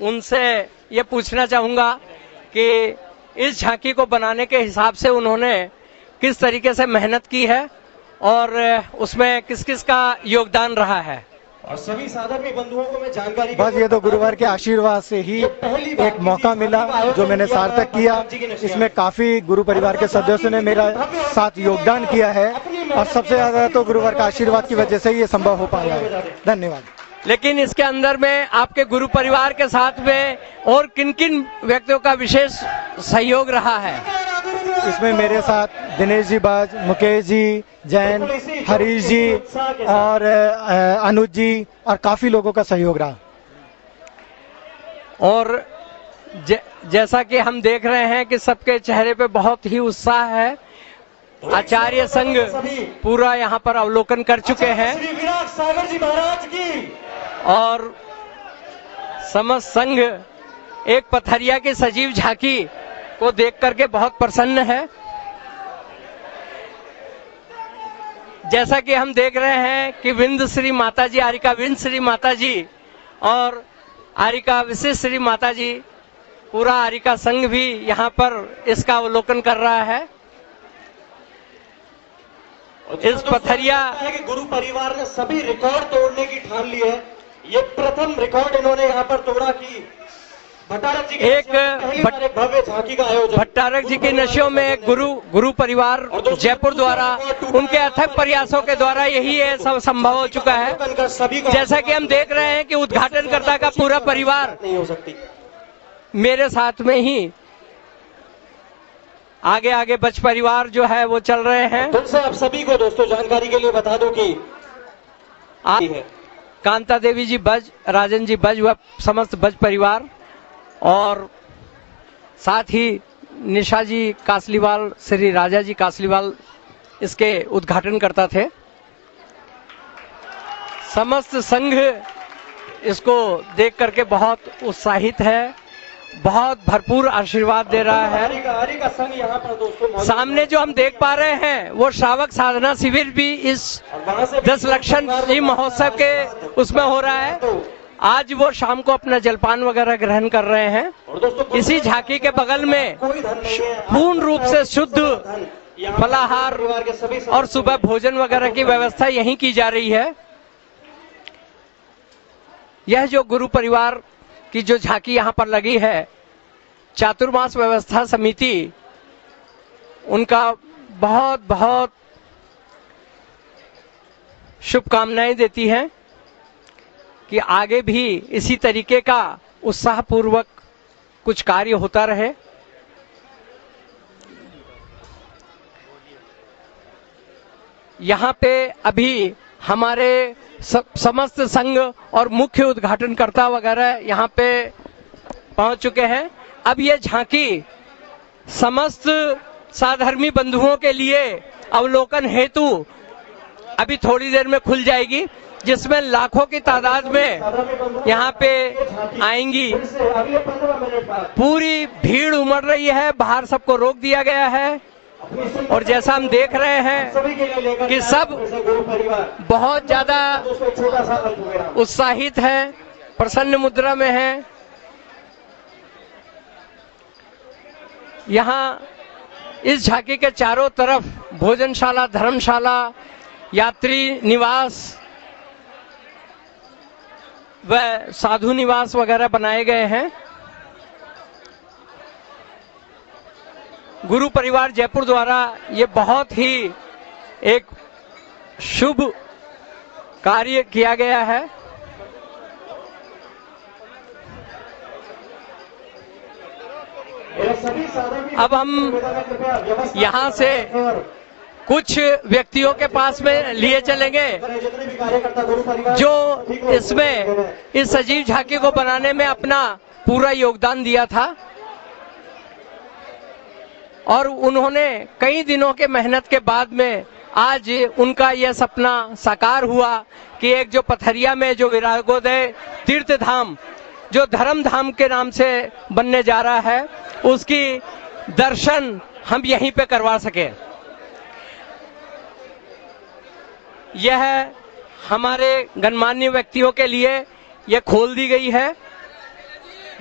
उनसे ये पूछना चाहूंगा कि इस झांकी को बनाने के हिसाब से उन्होंने किस तरीके से मेहनत की है और उसमें किस किस का योगदान रहा है। और सभी साधर्मी बंधुओं को मैं जानकारी, बस ये तो गुरुवार के आशीर्वाद से ही एक मौका मिला जो मैंने सार्थक किया। इसमें काफी गुरु परिवार के सदस्यों ने मेरा साथ योगदान किया है और सबसे ज्यादा तो गुरुवार का आशीर्वाद की वजह से ही ये संभव हो पाया है। धन्यवाद। लेकिन इसके अंदर में आपके गुरु परिवार के साथ में और किन किन व्यक्तियों का विशेष सहयोग रहा है? इसमें मेरे साथ दिनेश जी बाज, मुकेश जी जैन, हरीश जी और अनुज जी और काफी लोगों का सहयोग रहा। और जैसा कि हम देख रहे हैं कि सबके चेहरे पे बहुत ही उत्साह है। आचार्य संघ पूरा यहाँ पर अवलोकन कर चुके हैं श्री विराट सागर जी महाराज की, और समस्त संघ एक पथरिया की सजीव झांकी को देख करके बहुत प्रसन्न है। जैसा कि हम देख रहे हैं कि विंद श्री माता जी, आरिका विंद श्री माता जी और आरिका विशिष्ट श्री माता जी पूरा आरिका संघ भी यहाँ पर इसका अवलोकन कर रहा है। इस पथरिया कि गुरु परिवार ने सभी रिकॉर्ड तोड़ने की ठान ली है। ये प्रथम रिकॉर्ड इन्होंने यहाँ पर तोड़ा कि भट्टारक जी एक भव्य झांकी का आयोजन। भट्टारक जी के नशों में गुरु परिवार जयपुर द्वारा उनके अथक प्रयासों के द्वारा यही है सब संभव हो चुका है। जैसा कि हम देख रहे हैं कि उद्घाटनकर्ता का पूरा परिवार नहीं हो सकती। मेरे साथ में ही आगे आगे बच परिवार जो है वो चल रहे हैं। तुमसे आप सभी को दोस्तों जानकारी के लिए बता दो कि कांता देवी जी बज, राजन जी बज व समस्त बज परिवार और साथ ही निशा जी कासलीवाल, श्री राजा जी कासलीवाल इसके उद्घाटन करता थे। समस्त संघ इसको देख करके बहुत उत्साहित है, बहुत भरपूर आशीर्वाद दे रहा है। आरिका संघ यहाँ पर दोस्तों सामने जो हम देख पा रहे हैं वो श्रावक साधना शिविर भी इस 10 लक्षण जी महोत्सव के उसमें हो रहा है। आज वो शाम को अपना जलपान वगैरह ग्रहण कर रहे हैं। इसी झांकी के बगल में पूर्ण रूप से शुद्ध फलाहार और सुबह भोजन वगैरह की व्यवस्था यहीं की जा रही है। यह जो गुरु परिवार की जो झांकी यहाँ पर लगी है, चातुर्मास व्यवस्था समिति उनका बहुत बहुत शुभकामनाएं देती हैं कि आगे भी इसी तरीके का उत्साहपूर्वक कुछ कार्य होता रहे। यहाँ पे अभी हमारे समस्त संघ और मुख्य उद्घाटनकर्ता वगैरह यहाँ पे पहुंच चुके हैं। अब ये झांकी समस्त साधर्मी बंधुओं के लिए अवलोकन हेतु अभी थोड़ी देर में खुल जाएगी, जिसमें लाखों की तादाद में यहाँ पे आएंगी। पूरी भीड़ उमड़ रही है, बाहर सबको रोक दिया गया है और जैसा हम देख रहे हैं कि सब बहुत ज्यादा उत्साहित हैं, प्रसन्न मुद्रा में हैं। यहाँ इस झांकी के चारों तरफ भोजनशाला, धर्मशाला, यात्री निवास व साधु निवास वगैरह बनाए गए हैं। गुरु परिवार जयपुर द्वारा ये बहुत ही एक शुभ कार्य किया गया है। अब हम यहाँ से कुछ व्यक्तियों के पास में लिए चलेंगे जो इसमें इस सजीव झांकी को बनाने में अपना पूरा योगदान दिया था और उन्होंने कई दिनों के मेहनत के बाद में आज उनका यह सपना साकार हुआ कि एक जो पथरिया में जो विरागोदय तीर्थ धाम जो धर्म धाम के नाम से बनने जा रहा है, उसकी दर्शन हम यहीं पे करवा सके। यह हमारे गणमान्य व्यक्तियों के लिए यह खोल दी गई है,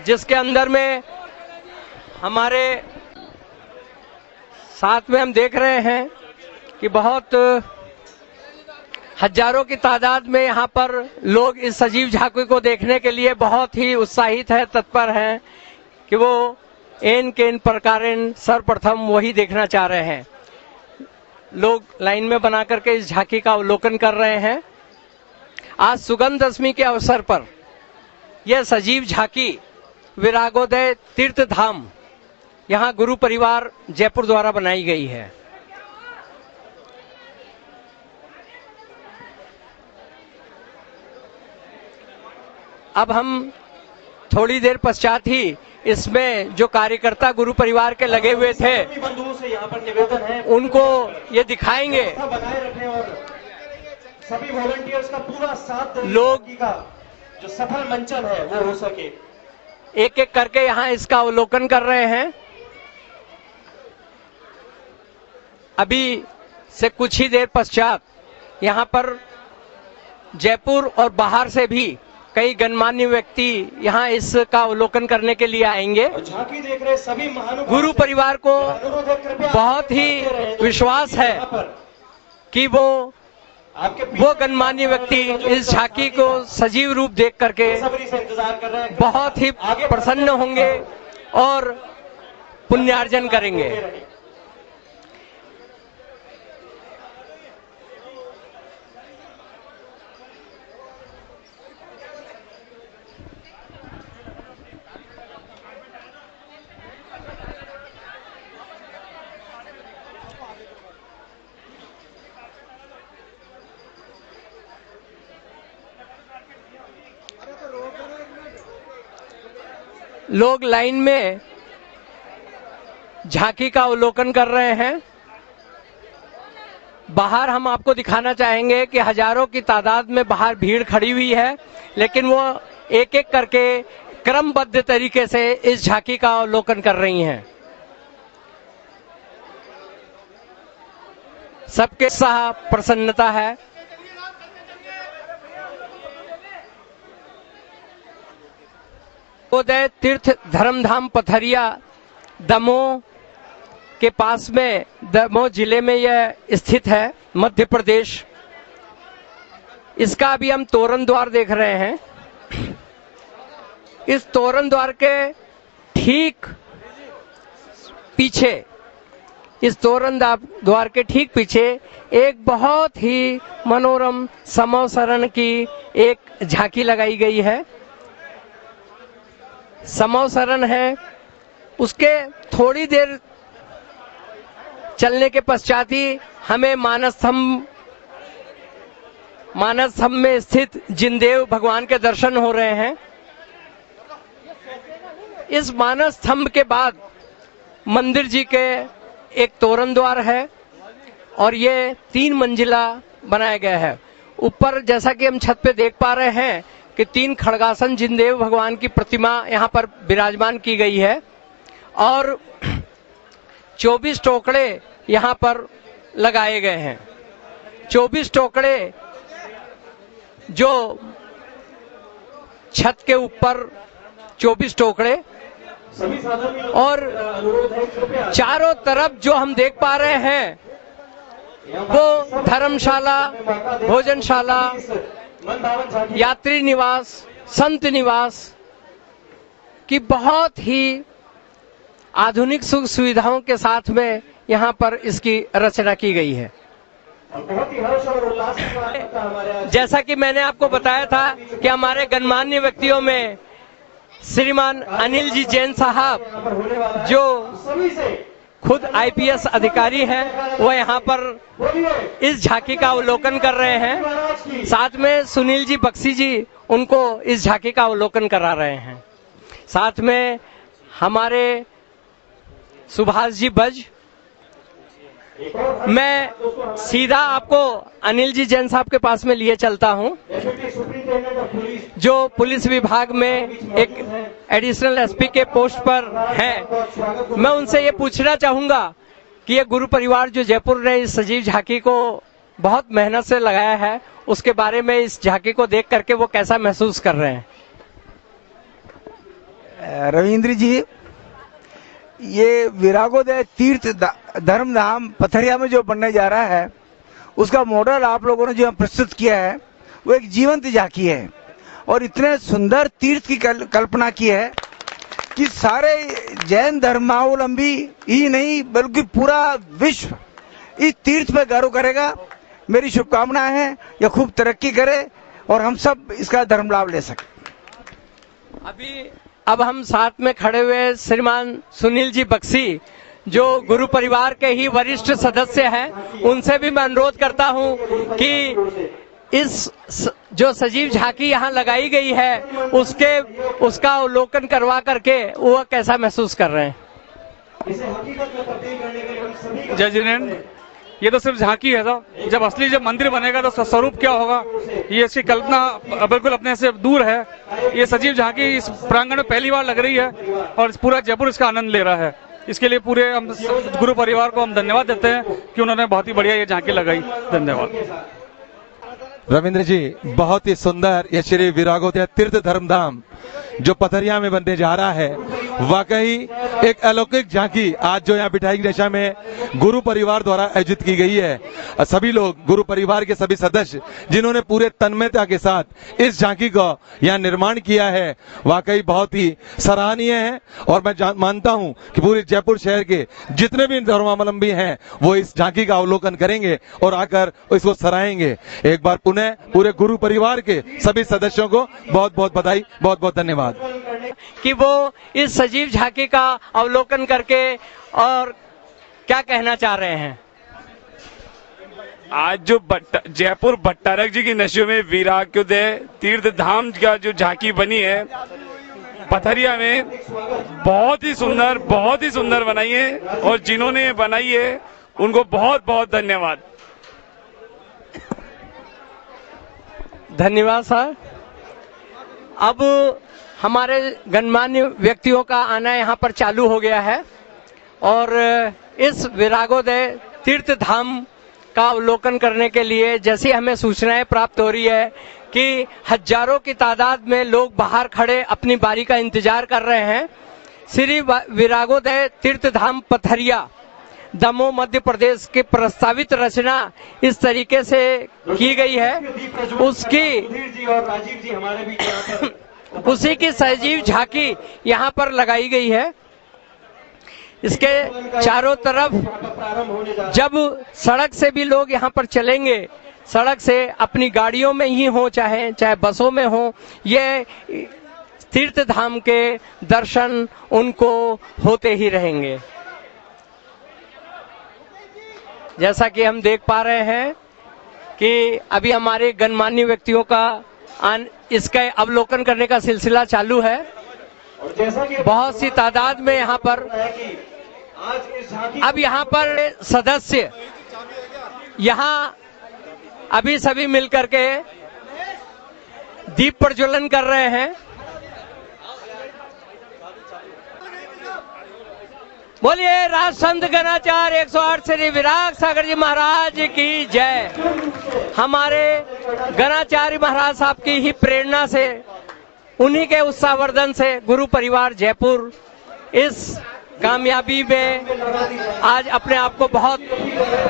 जिसके अंदर में हमारे साथ में हम देख रहे हैं कि बहुत हजारों की तादाद में यहाँ पर लोग इस सजीव झांकी को देखने के लिए बहुत ही उत्साहित है, तत्पर हैं कि वो एन के इन प्रकारेण सर्वप्रथम वही देखना चाह रहे हैं। लोग लाइन में बना करके इस झांकी का अवलोकन कर रहे हैं। आज सुगंध दशमी के अवसर पर यह सजीव झांकी विरागोदय तीर्थ धाम यहाँ गुरु परिवार जयपुर द्वारा बनाई गई है। अब हम थोड़ी देर पश्चात ही इसमें जो कार्यकर्ता गुरु परिवार के लगे हुए थे उनको ये दिखाएंगे। सभी वॉलंटियर्स का पूरा साथ लोग जो सफल मंचन है वो हो सके, एक एक करके यहाँ इसका अवलोकन कर रहे हैं। अभी से कुछ ही देर पश्चात यहाँ पर जयपुर और बाहर से भी कई गणमान्य व्यक्ति यहाँ इसका अवलोकन करने के लिए आएंगे। झांकी देख रहे सभी महानुभाव गुरु परिवार को अनुरोध है, कृपया बहुत ही विश्वास है कि वो गणमान्य व्यक्ति इस झांकी को सजीव रूप देख करके सब्री से इंतजार कर रहे हैं। बहुत ही प्रसन्न होंगे और पुण्यार्जन करेंगे। लोग लाइन में झांकी का अवलोकन कर रहे हैं। बाहर हम आपको दिखाना चाहेंगे कि हजारों की तादाद में बाहर भीड़ खड़ी हुई है, लेकिन वो एक एक करके क्रमबद्ध तरीके से इस झांकी का अवलोकन कर रही हैं। सबके उत्साह प्रसन्नता है। उदय तीर्थ धर्मधाम पथरिया दमोह के पास में, दमोह जिले में यह स्थित है, मध्य प्रदेश। इसका अभी हम तोरण द्वार देख रहे हैं। इस तोरण द्वार के ठीक पीछे, इस तोरण द्वार के ठीक पीछे एक बहुत ही मनोरम समवसरण की एक झांकी लगाई गई है। समवसरण है, उसके थोड़ी देर चलने के पश्चात ही हमें मानस स्तंभ में स्थित जिनदेव भगवान के दर्शन हो रहे हैं। इस मानस स्तंभ के बाद मंदिर जी के एक तोरण द्वार है और ये 3 मंजिला बनाया गया है। ऊपर जैसा कि हम छत पे देख पा रहे हैं कि 3 खड़गासन जिनदेव भगवान की प्रतिमा यहाँ पर विराजमान की गई है और 24 टोकड़े यहाँ पर लगाए गए हैं। 24 टोकड़े जो छत के ऊपर 24 टोकड़े और चारों तरफ जो हम देख पा रहे हैं वो धर्मशाला, भोजनशाला, यात्री निवास, संत निवास की बहुत ही आधुनिक सुख सुविधाओं के साथ में यहाँ पर इसकी रचना की गई है। जैसा कि मैंने आपको बताया था कि हमारे गणमान्य व्यक्तियों में श्रीमान अनिल जी जैन साहब जो खुद आईपीएस अधिकारी हैं, वो यहाँ पर इस झांकी का अवलोकन कर रहे हैं। साथ में सुनील जी बक्सी जी उनको इस झांकी का अवलोकन करा रहे हैं। साथ में हमारे सुभाष जी बज। मैं सीधा आपको अनिल जी जैन साहब के पास में लिए चलता हूं, जो पुलिस विभाग में एक एडिशनल एसपी के पोस्ट पर हैं। मैं उनसे ये पूछना चाहूंगा कि ये गुरु परिवार जो जयपुर ने इस सजीव झांकी को बहुत मेहनत से लगाया है, उसके बारे में इस झांकी को देख करके वो कैसा महसूस कर रहे हैं। रविंद्र जी, ये विरागोदय तीर्थ धर्मधाम पथरिया में जो बनने जा रहा है, उसका मॉडल आप लोगों ने जो प्रस्तुत किया है वो एक जीवंत झांकी है और इतने सुंदर तीर्थ की कल्पना की है कि सारे जैन धर्मावलंबी ही नहीं बल्कि पूरा विश्व इस तीर्थ पे गर्व करेगा। मेरी शुभकामनाएं हैं, यह खूब तरक्की करे और हम सब इसका धर्म लाभ ले सके। अब हम साथ में खड़े हुए श्रीमान सुनील जी बक्सी जो गुरु परिवार के ही वरिष्ठ सदस्य हैं, उनसे भी मैं अनुरोध करता हूं कि इस जो सजीव झांकी यहाँ लगाई गई है उसका अवलोकन करवा करके वो कैसा महसूस कर रहे हैं। जय जिनेन्द्र, ये तो सिर्फ झांकी है साहब, जब असली जब मंदिर बनेगा तो स्वरूप क्या होगा ये इसकी कल्पना बिल्कुल अपने से दूर है। ये सजीव झांकी इस प्रांगण में पहली बार लग रही है और पूरा जयपुर इसका आनंद ले रहा है। इसके लिए पूरे हम गुरु परिवार को हम धन्यवाद देते हैं कि उन्होंने बहुत ही बढ़िया ये झांकी लगाई। धन्यवाद। रविंद्र जी, बहुत ही सुंदर ये श्री विरागोदय तीर्थ धर्मधाम जो पथरिया में बनने जा रहा है, वाकई एक अलौकिक झांकी आज जो यहाँ बिठाई दशा में गुरु परिवार द्वारा आयोजित की गई है। सभी लोग गुरु परिवार के सभी सदस्य जिन्होंने पूरे तन्मयता के साथ इस झांकी को यहाँ निर्माण किया है, वाकई बहुत ही सराहनीय है। और मैं मानता हूँ कि पूरे जयपुर शहर के जितने भी धर्मावलंबी हैं वो इस झांकी का अवलोकन करेंगे और आकर इसको सराहेंगे। एक बार पुनः पूरे गुरु परिवार के सभी सदस्यों को बहुत बहुत बधाई, बहुत बहुत धन्यवाद कि वो इस सजीव झांकी का अवलोकन करके और क्या कहना चाह रहे हैं। आज जो जयपुर भट्टारक जी की नशियों में विरागोदय तीर्थ धाम का जो झांकी बनी है पथरिया में, बहुत ही सुंदर बनाई है और जिन्होंने बनाई है उनको बहुत बहुत धन्यवाद। धन्यवाद सर। अब हमारे गणमान्य व्यक्तियों का आना यहाँ पर चालू हो गया है और इस विरागोदय तीर्थ धाम का अवलोकन करने के लिए जैसी हमें सूचनाएं प्राप्त हो रही है कि हजारों की तादाद में लोग बाहर खड़े अपनी बारी का इंतजार कर रहे हैं। श्री विरागोदय तीर्थ धाम पथरिया दमोह मध्य प्रदेश की प्रस्तावित रचना इस तरीके से की गई है, उसी की सजीव झांकी यहाँ पर लगाई गई है। इसके चारों तरफ जब सड़क से भी लोग यहाँ पर चलेंगे, सड़क से अपनी गाड़ियों में ही हो चाहे बसों में हो, ये तीर्थ धाम के दर्शन उनको होते ही रहेंगे। जैसा कि हम देख पा रहे हैं कि अभी हमारे गणमान्य व्यक्तियों का इसका अवलोकन करने का सिलसिला चालू है। बहुत सी तादाद में यहाँ पर अब यहाँ पर सदस्य यहाँ अभी सभी मिलकर के दीप प्रज्वलन कर रहे हैं। बोलिए राजसंत गणाचार्य 108 श्री विराग सागर जी महाराज की जय। हमारे गणाचार्य महाराज साहब की ही प्रेरणा से, उन्हीं के उत्साहवर्धन से गुरु परिवार जयपुर इस कामयाबी में आज अपने आप को बहुत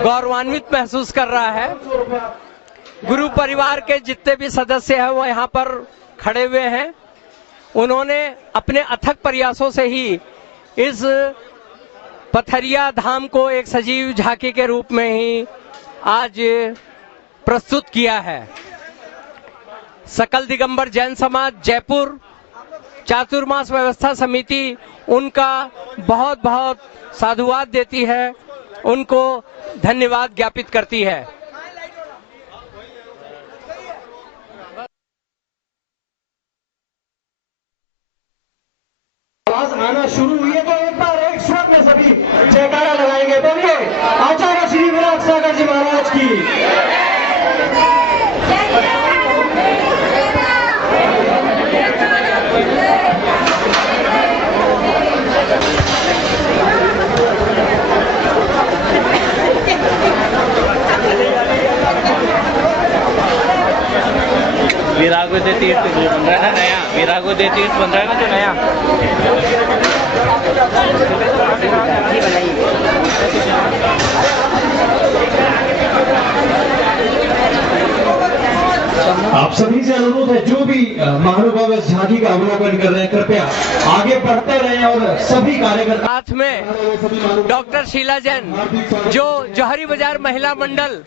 गौरवान्वित महसूस कर रहा है। गुरु परिवार के जितने भी सदस्य हैं वो यहाँ पर खड़े हुए हैं। उन्होंने अपने अथक प्रयासों से ही इस पथरिया धाम को एक सजीव झांकी के रूप में ही आज प्रस्तुत किया है। सकल दिगंबर जैन समाज जयपुर चातुर्मास व्यवस्था समिति उनका बहुत बहुत साधुवाद देती है, उनको धन्यवाद ज्ञापित करती है। आवाज आना शुरू हुई है तो एक बार एक स्वर में सभी जयकारा लगाएंगे। बोलिए आचार्य श्री विराग सागर जी महाराज की। विरागोदय तीर्थ बन रहा है ना नया, विरागोदय तीर्थ बन रहा है ना जो नया। आप सभी से अनुरोध है, जो भी महानुभाव इस झांकी का अवलोकन कर रहे हैं कृपया आगे बढ़ते रहें और सभी कार्यकर्ता साथ में डॉक्टर शीला जैन जो जौहरी बाजार महिला मंडल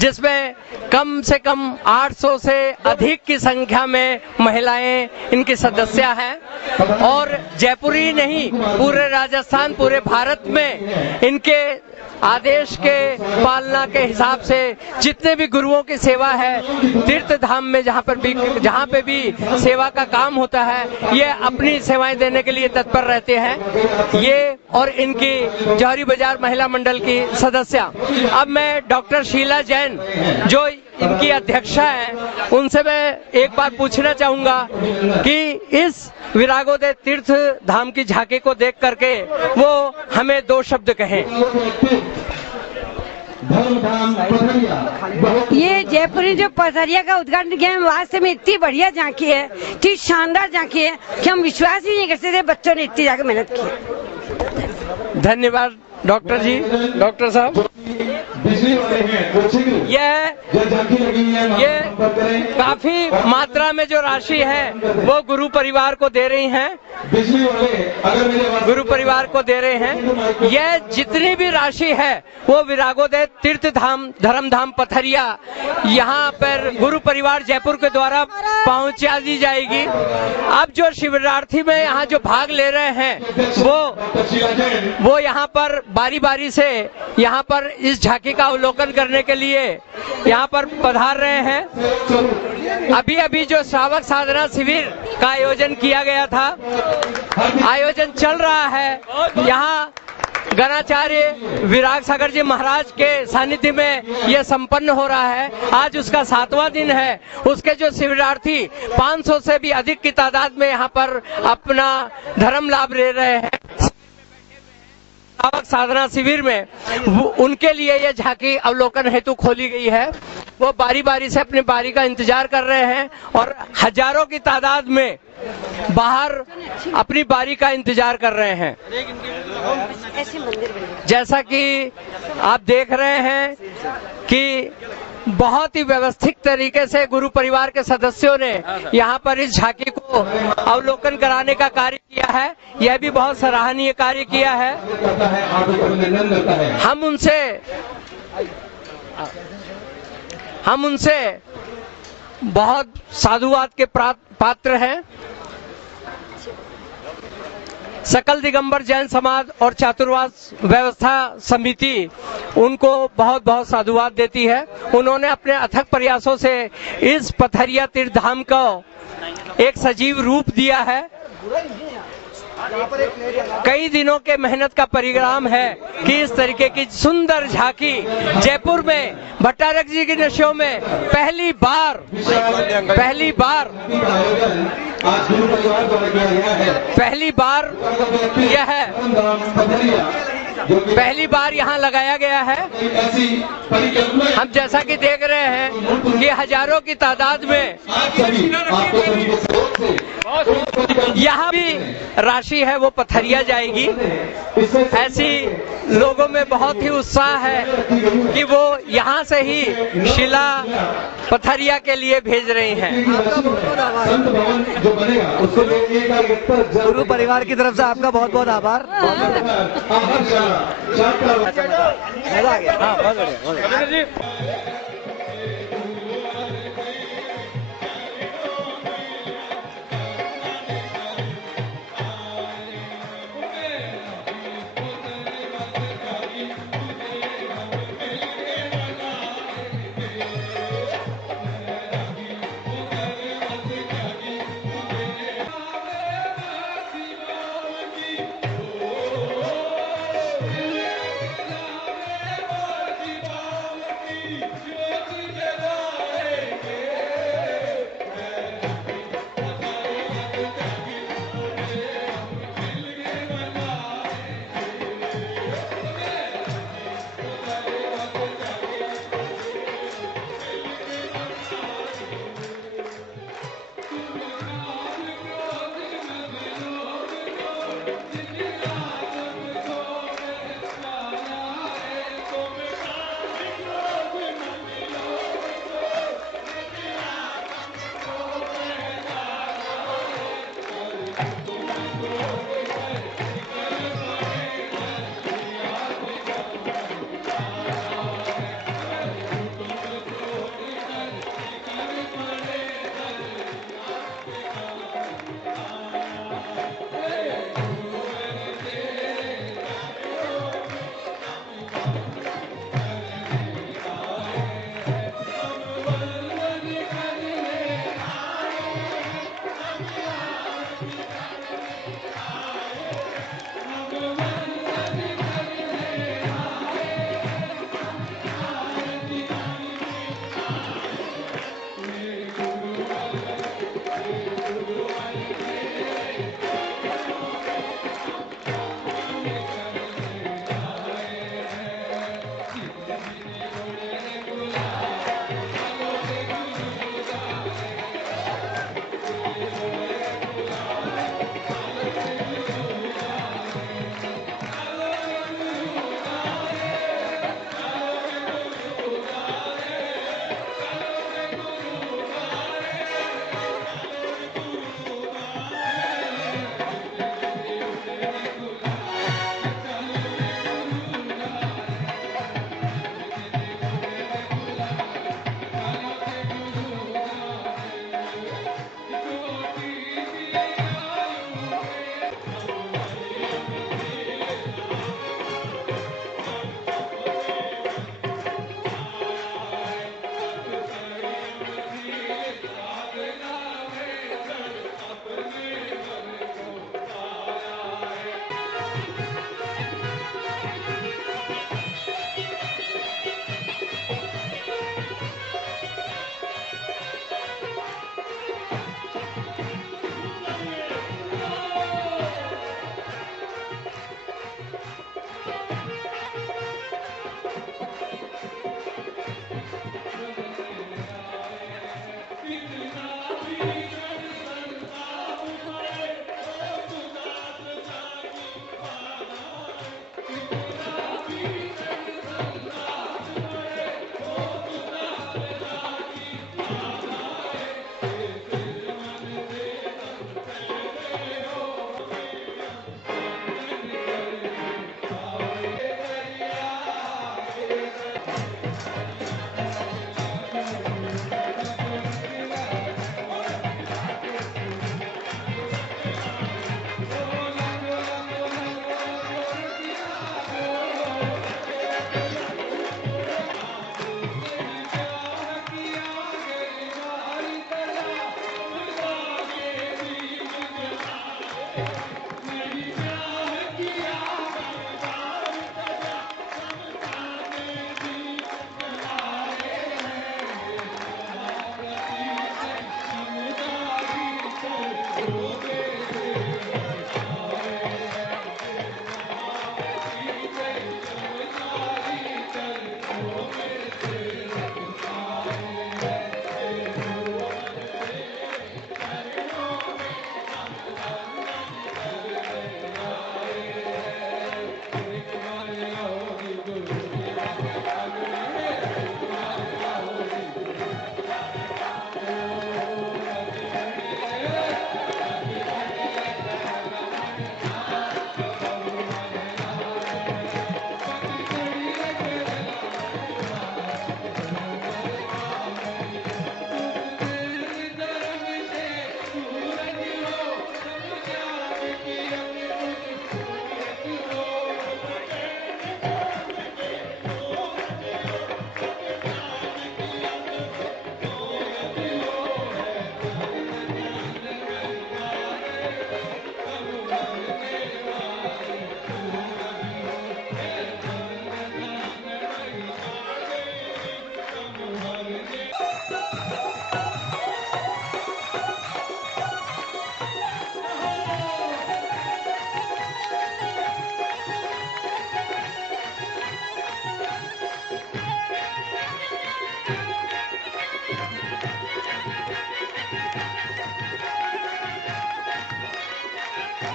जिसमें कम से कम 800 से अधिक की संख्या में महिलाएं इनकी सदस्य हैं और जयपुर ही नहीं पूरे राजस्थान पूरे भारत में इनके आदेश के पालना के हिसाब से जितने भी गुरुओं की सेवा है तीर्थ धाम में जहाँ पे भी सेवा का काम होता है ये अपनी सेवाएं देने के लिए तत्पर रहते हैं, ये और इनकी जौहरी बाजार महिला मंडल की सदस्य। अब मैं डॉक्टर शीला जैन जो इनकी अध्यक्षा है उनसे मैं एक बार पूछना चाहूंगा कि इस विरागोदय तीर्थ धाम की झांकी को देख करके वो हमें दो शब्द कहें। धर्मधाम पथरिया। ये जयपुरी जो पथरिया का उद्घाटन किया है, वास्तव में इतनी बढ़िया झांकी है, इतनी शानदार झांकी है कि हम विश्वास ही नहीं कर सकते बच्चों ने इतनी जाकर मेहनत की। धन्यवाद डॉक्टर जी, डॉक्टर साहब। ये काफी मात्रा में जो राशि है वो गुरु परिवार को दे रही हैं, गुरु परिवार को दे रहे हैं। यह जितनी भी राशि है वो विरागोदय तीर्थ धाम धर्मधाम पथरिया यहाँ पर गुरु परिवार जयपुर के द्वारा पहुंचा दी जाएगी। अब जो शिविरार्थी में यहाँ जो भाग ले रहे हैं वो यहाँ पर बारी बारी से यहाँ पर इस झांकी का अवलोकन करने के लिए यहाँ पर पधार रहे हैं। अभी अभी जो श्रावक साधना शिविर का आयोजन किया गया था, आयोजन चल रहा है। यहाँ गणाचार्य विराग सागर जी महाराज के सानिध्य में यह संपन्न हो रहा है। आज उसका 7वां दिन है। उसके जो शिविरार्थी 500 से भी अधिक की तादाद में यहाँ पर अपना धर्म लाभ ले रहे हैं श्रावक साधना शिविर में, उनके लिए यह झांकी अवलोकन हेतु खोली गई है। वो बारी बारी से अपनी बारी का इंतजार कर रहे हैं और हजारों की तादाद में बाहर अपनी बारी का इंतजार कर रहे हैं। जैसा कि आप देख रहे हैं कि बहुत ही व्यवस्थित तरीके से गुरु परिवार के सदस्यों ने यहाँ पर इस झांकी को अवलोकन कराने का कार्य किया है। यह भी बहुत सराहनीय कार्य किया है। हम उनसे बहुत साधुवाद के पात्र हैं। सकल दिगंबर जैन समाज और चातुर्वास व्यवस्था समिति उनको बहुत बहुत साधुवाद देती है। उन्होंने अपने अथक प्रयासों से इस पथरिया तीर्थ धाम को एक सजीव रूप दिया है। कई दिनों के मेहनत का परिणाम है कि इस तरीके की सुंदर झांकी जयपुर में भट्टारक जी की नशों में पहली बार यहाँ लगाया गया है। हम जैसा कि देख रहे हैं कि हजारों की तादाद में यहाँ भी राशि है वो पथरिया जाएगी। ऐसी लोगों में बहुत ही उत्साह है कि वो यहाँ से ही शिला पथरिया के लिए भेज रही हैं। गुरु परिवार की तरफ से आपका बहुत बहुत आभार। मजा आ गया। हाँ, बहुत बढ़िया।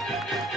है।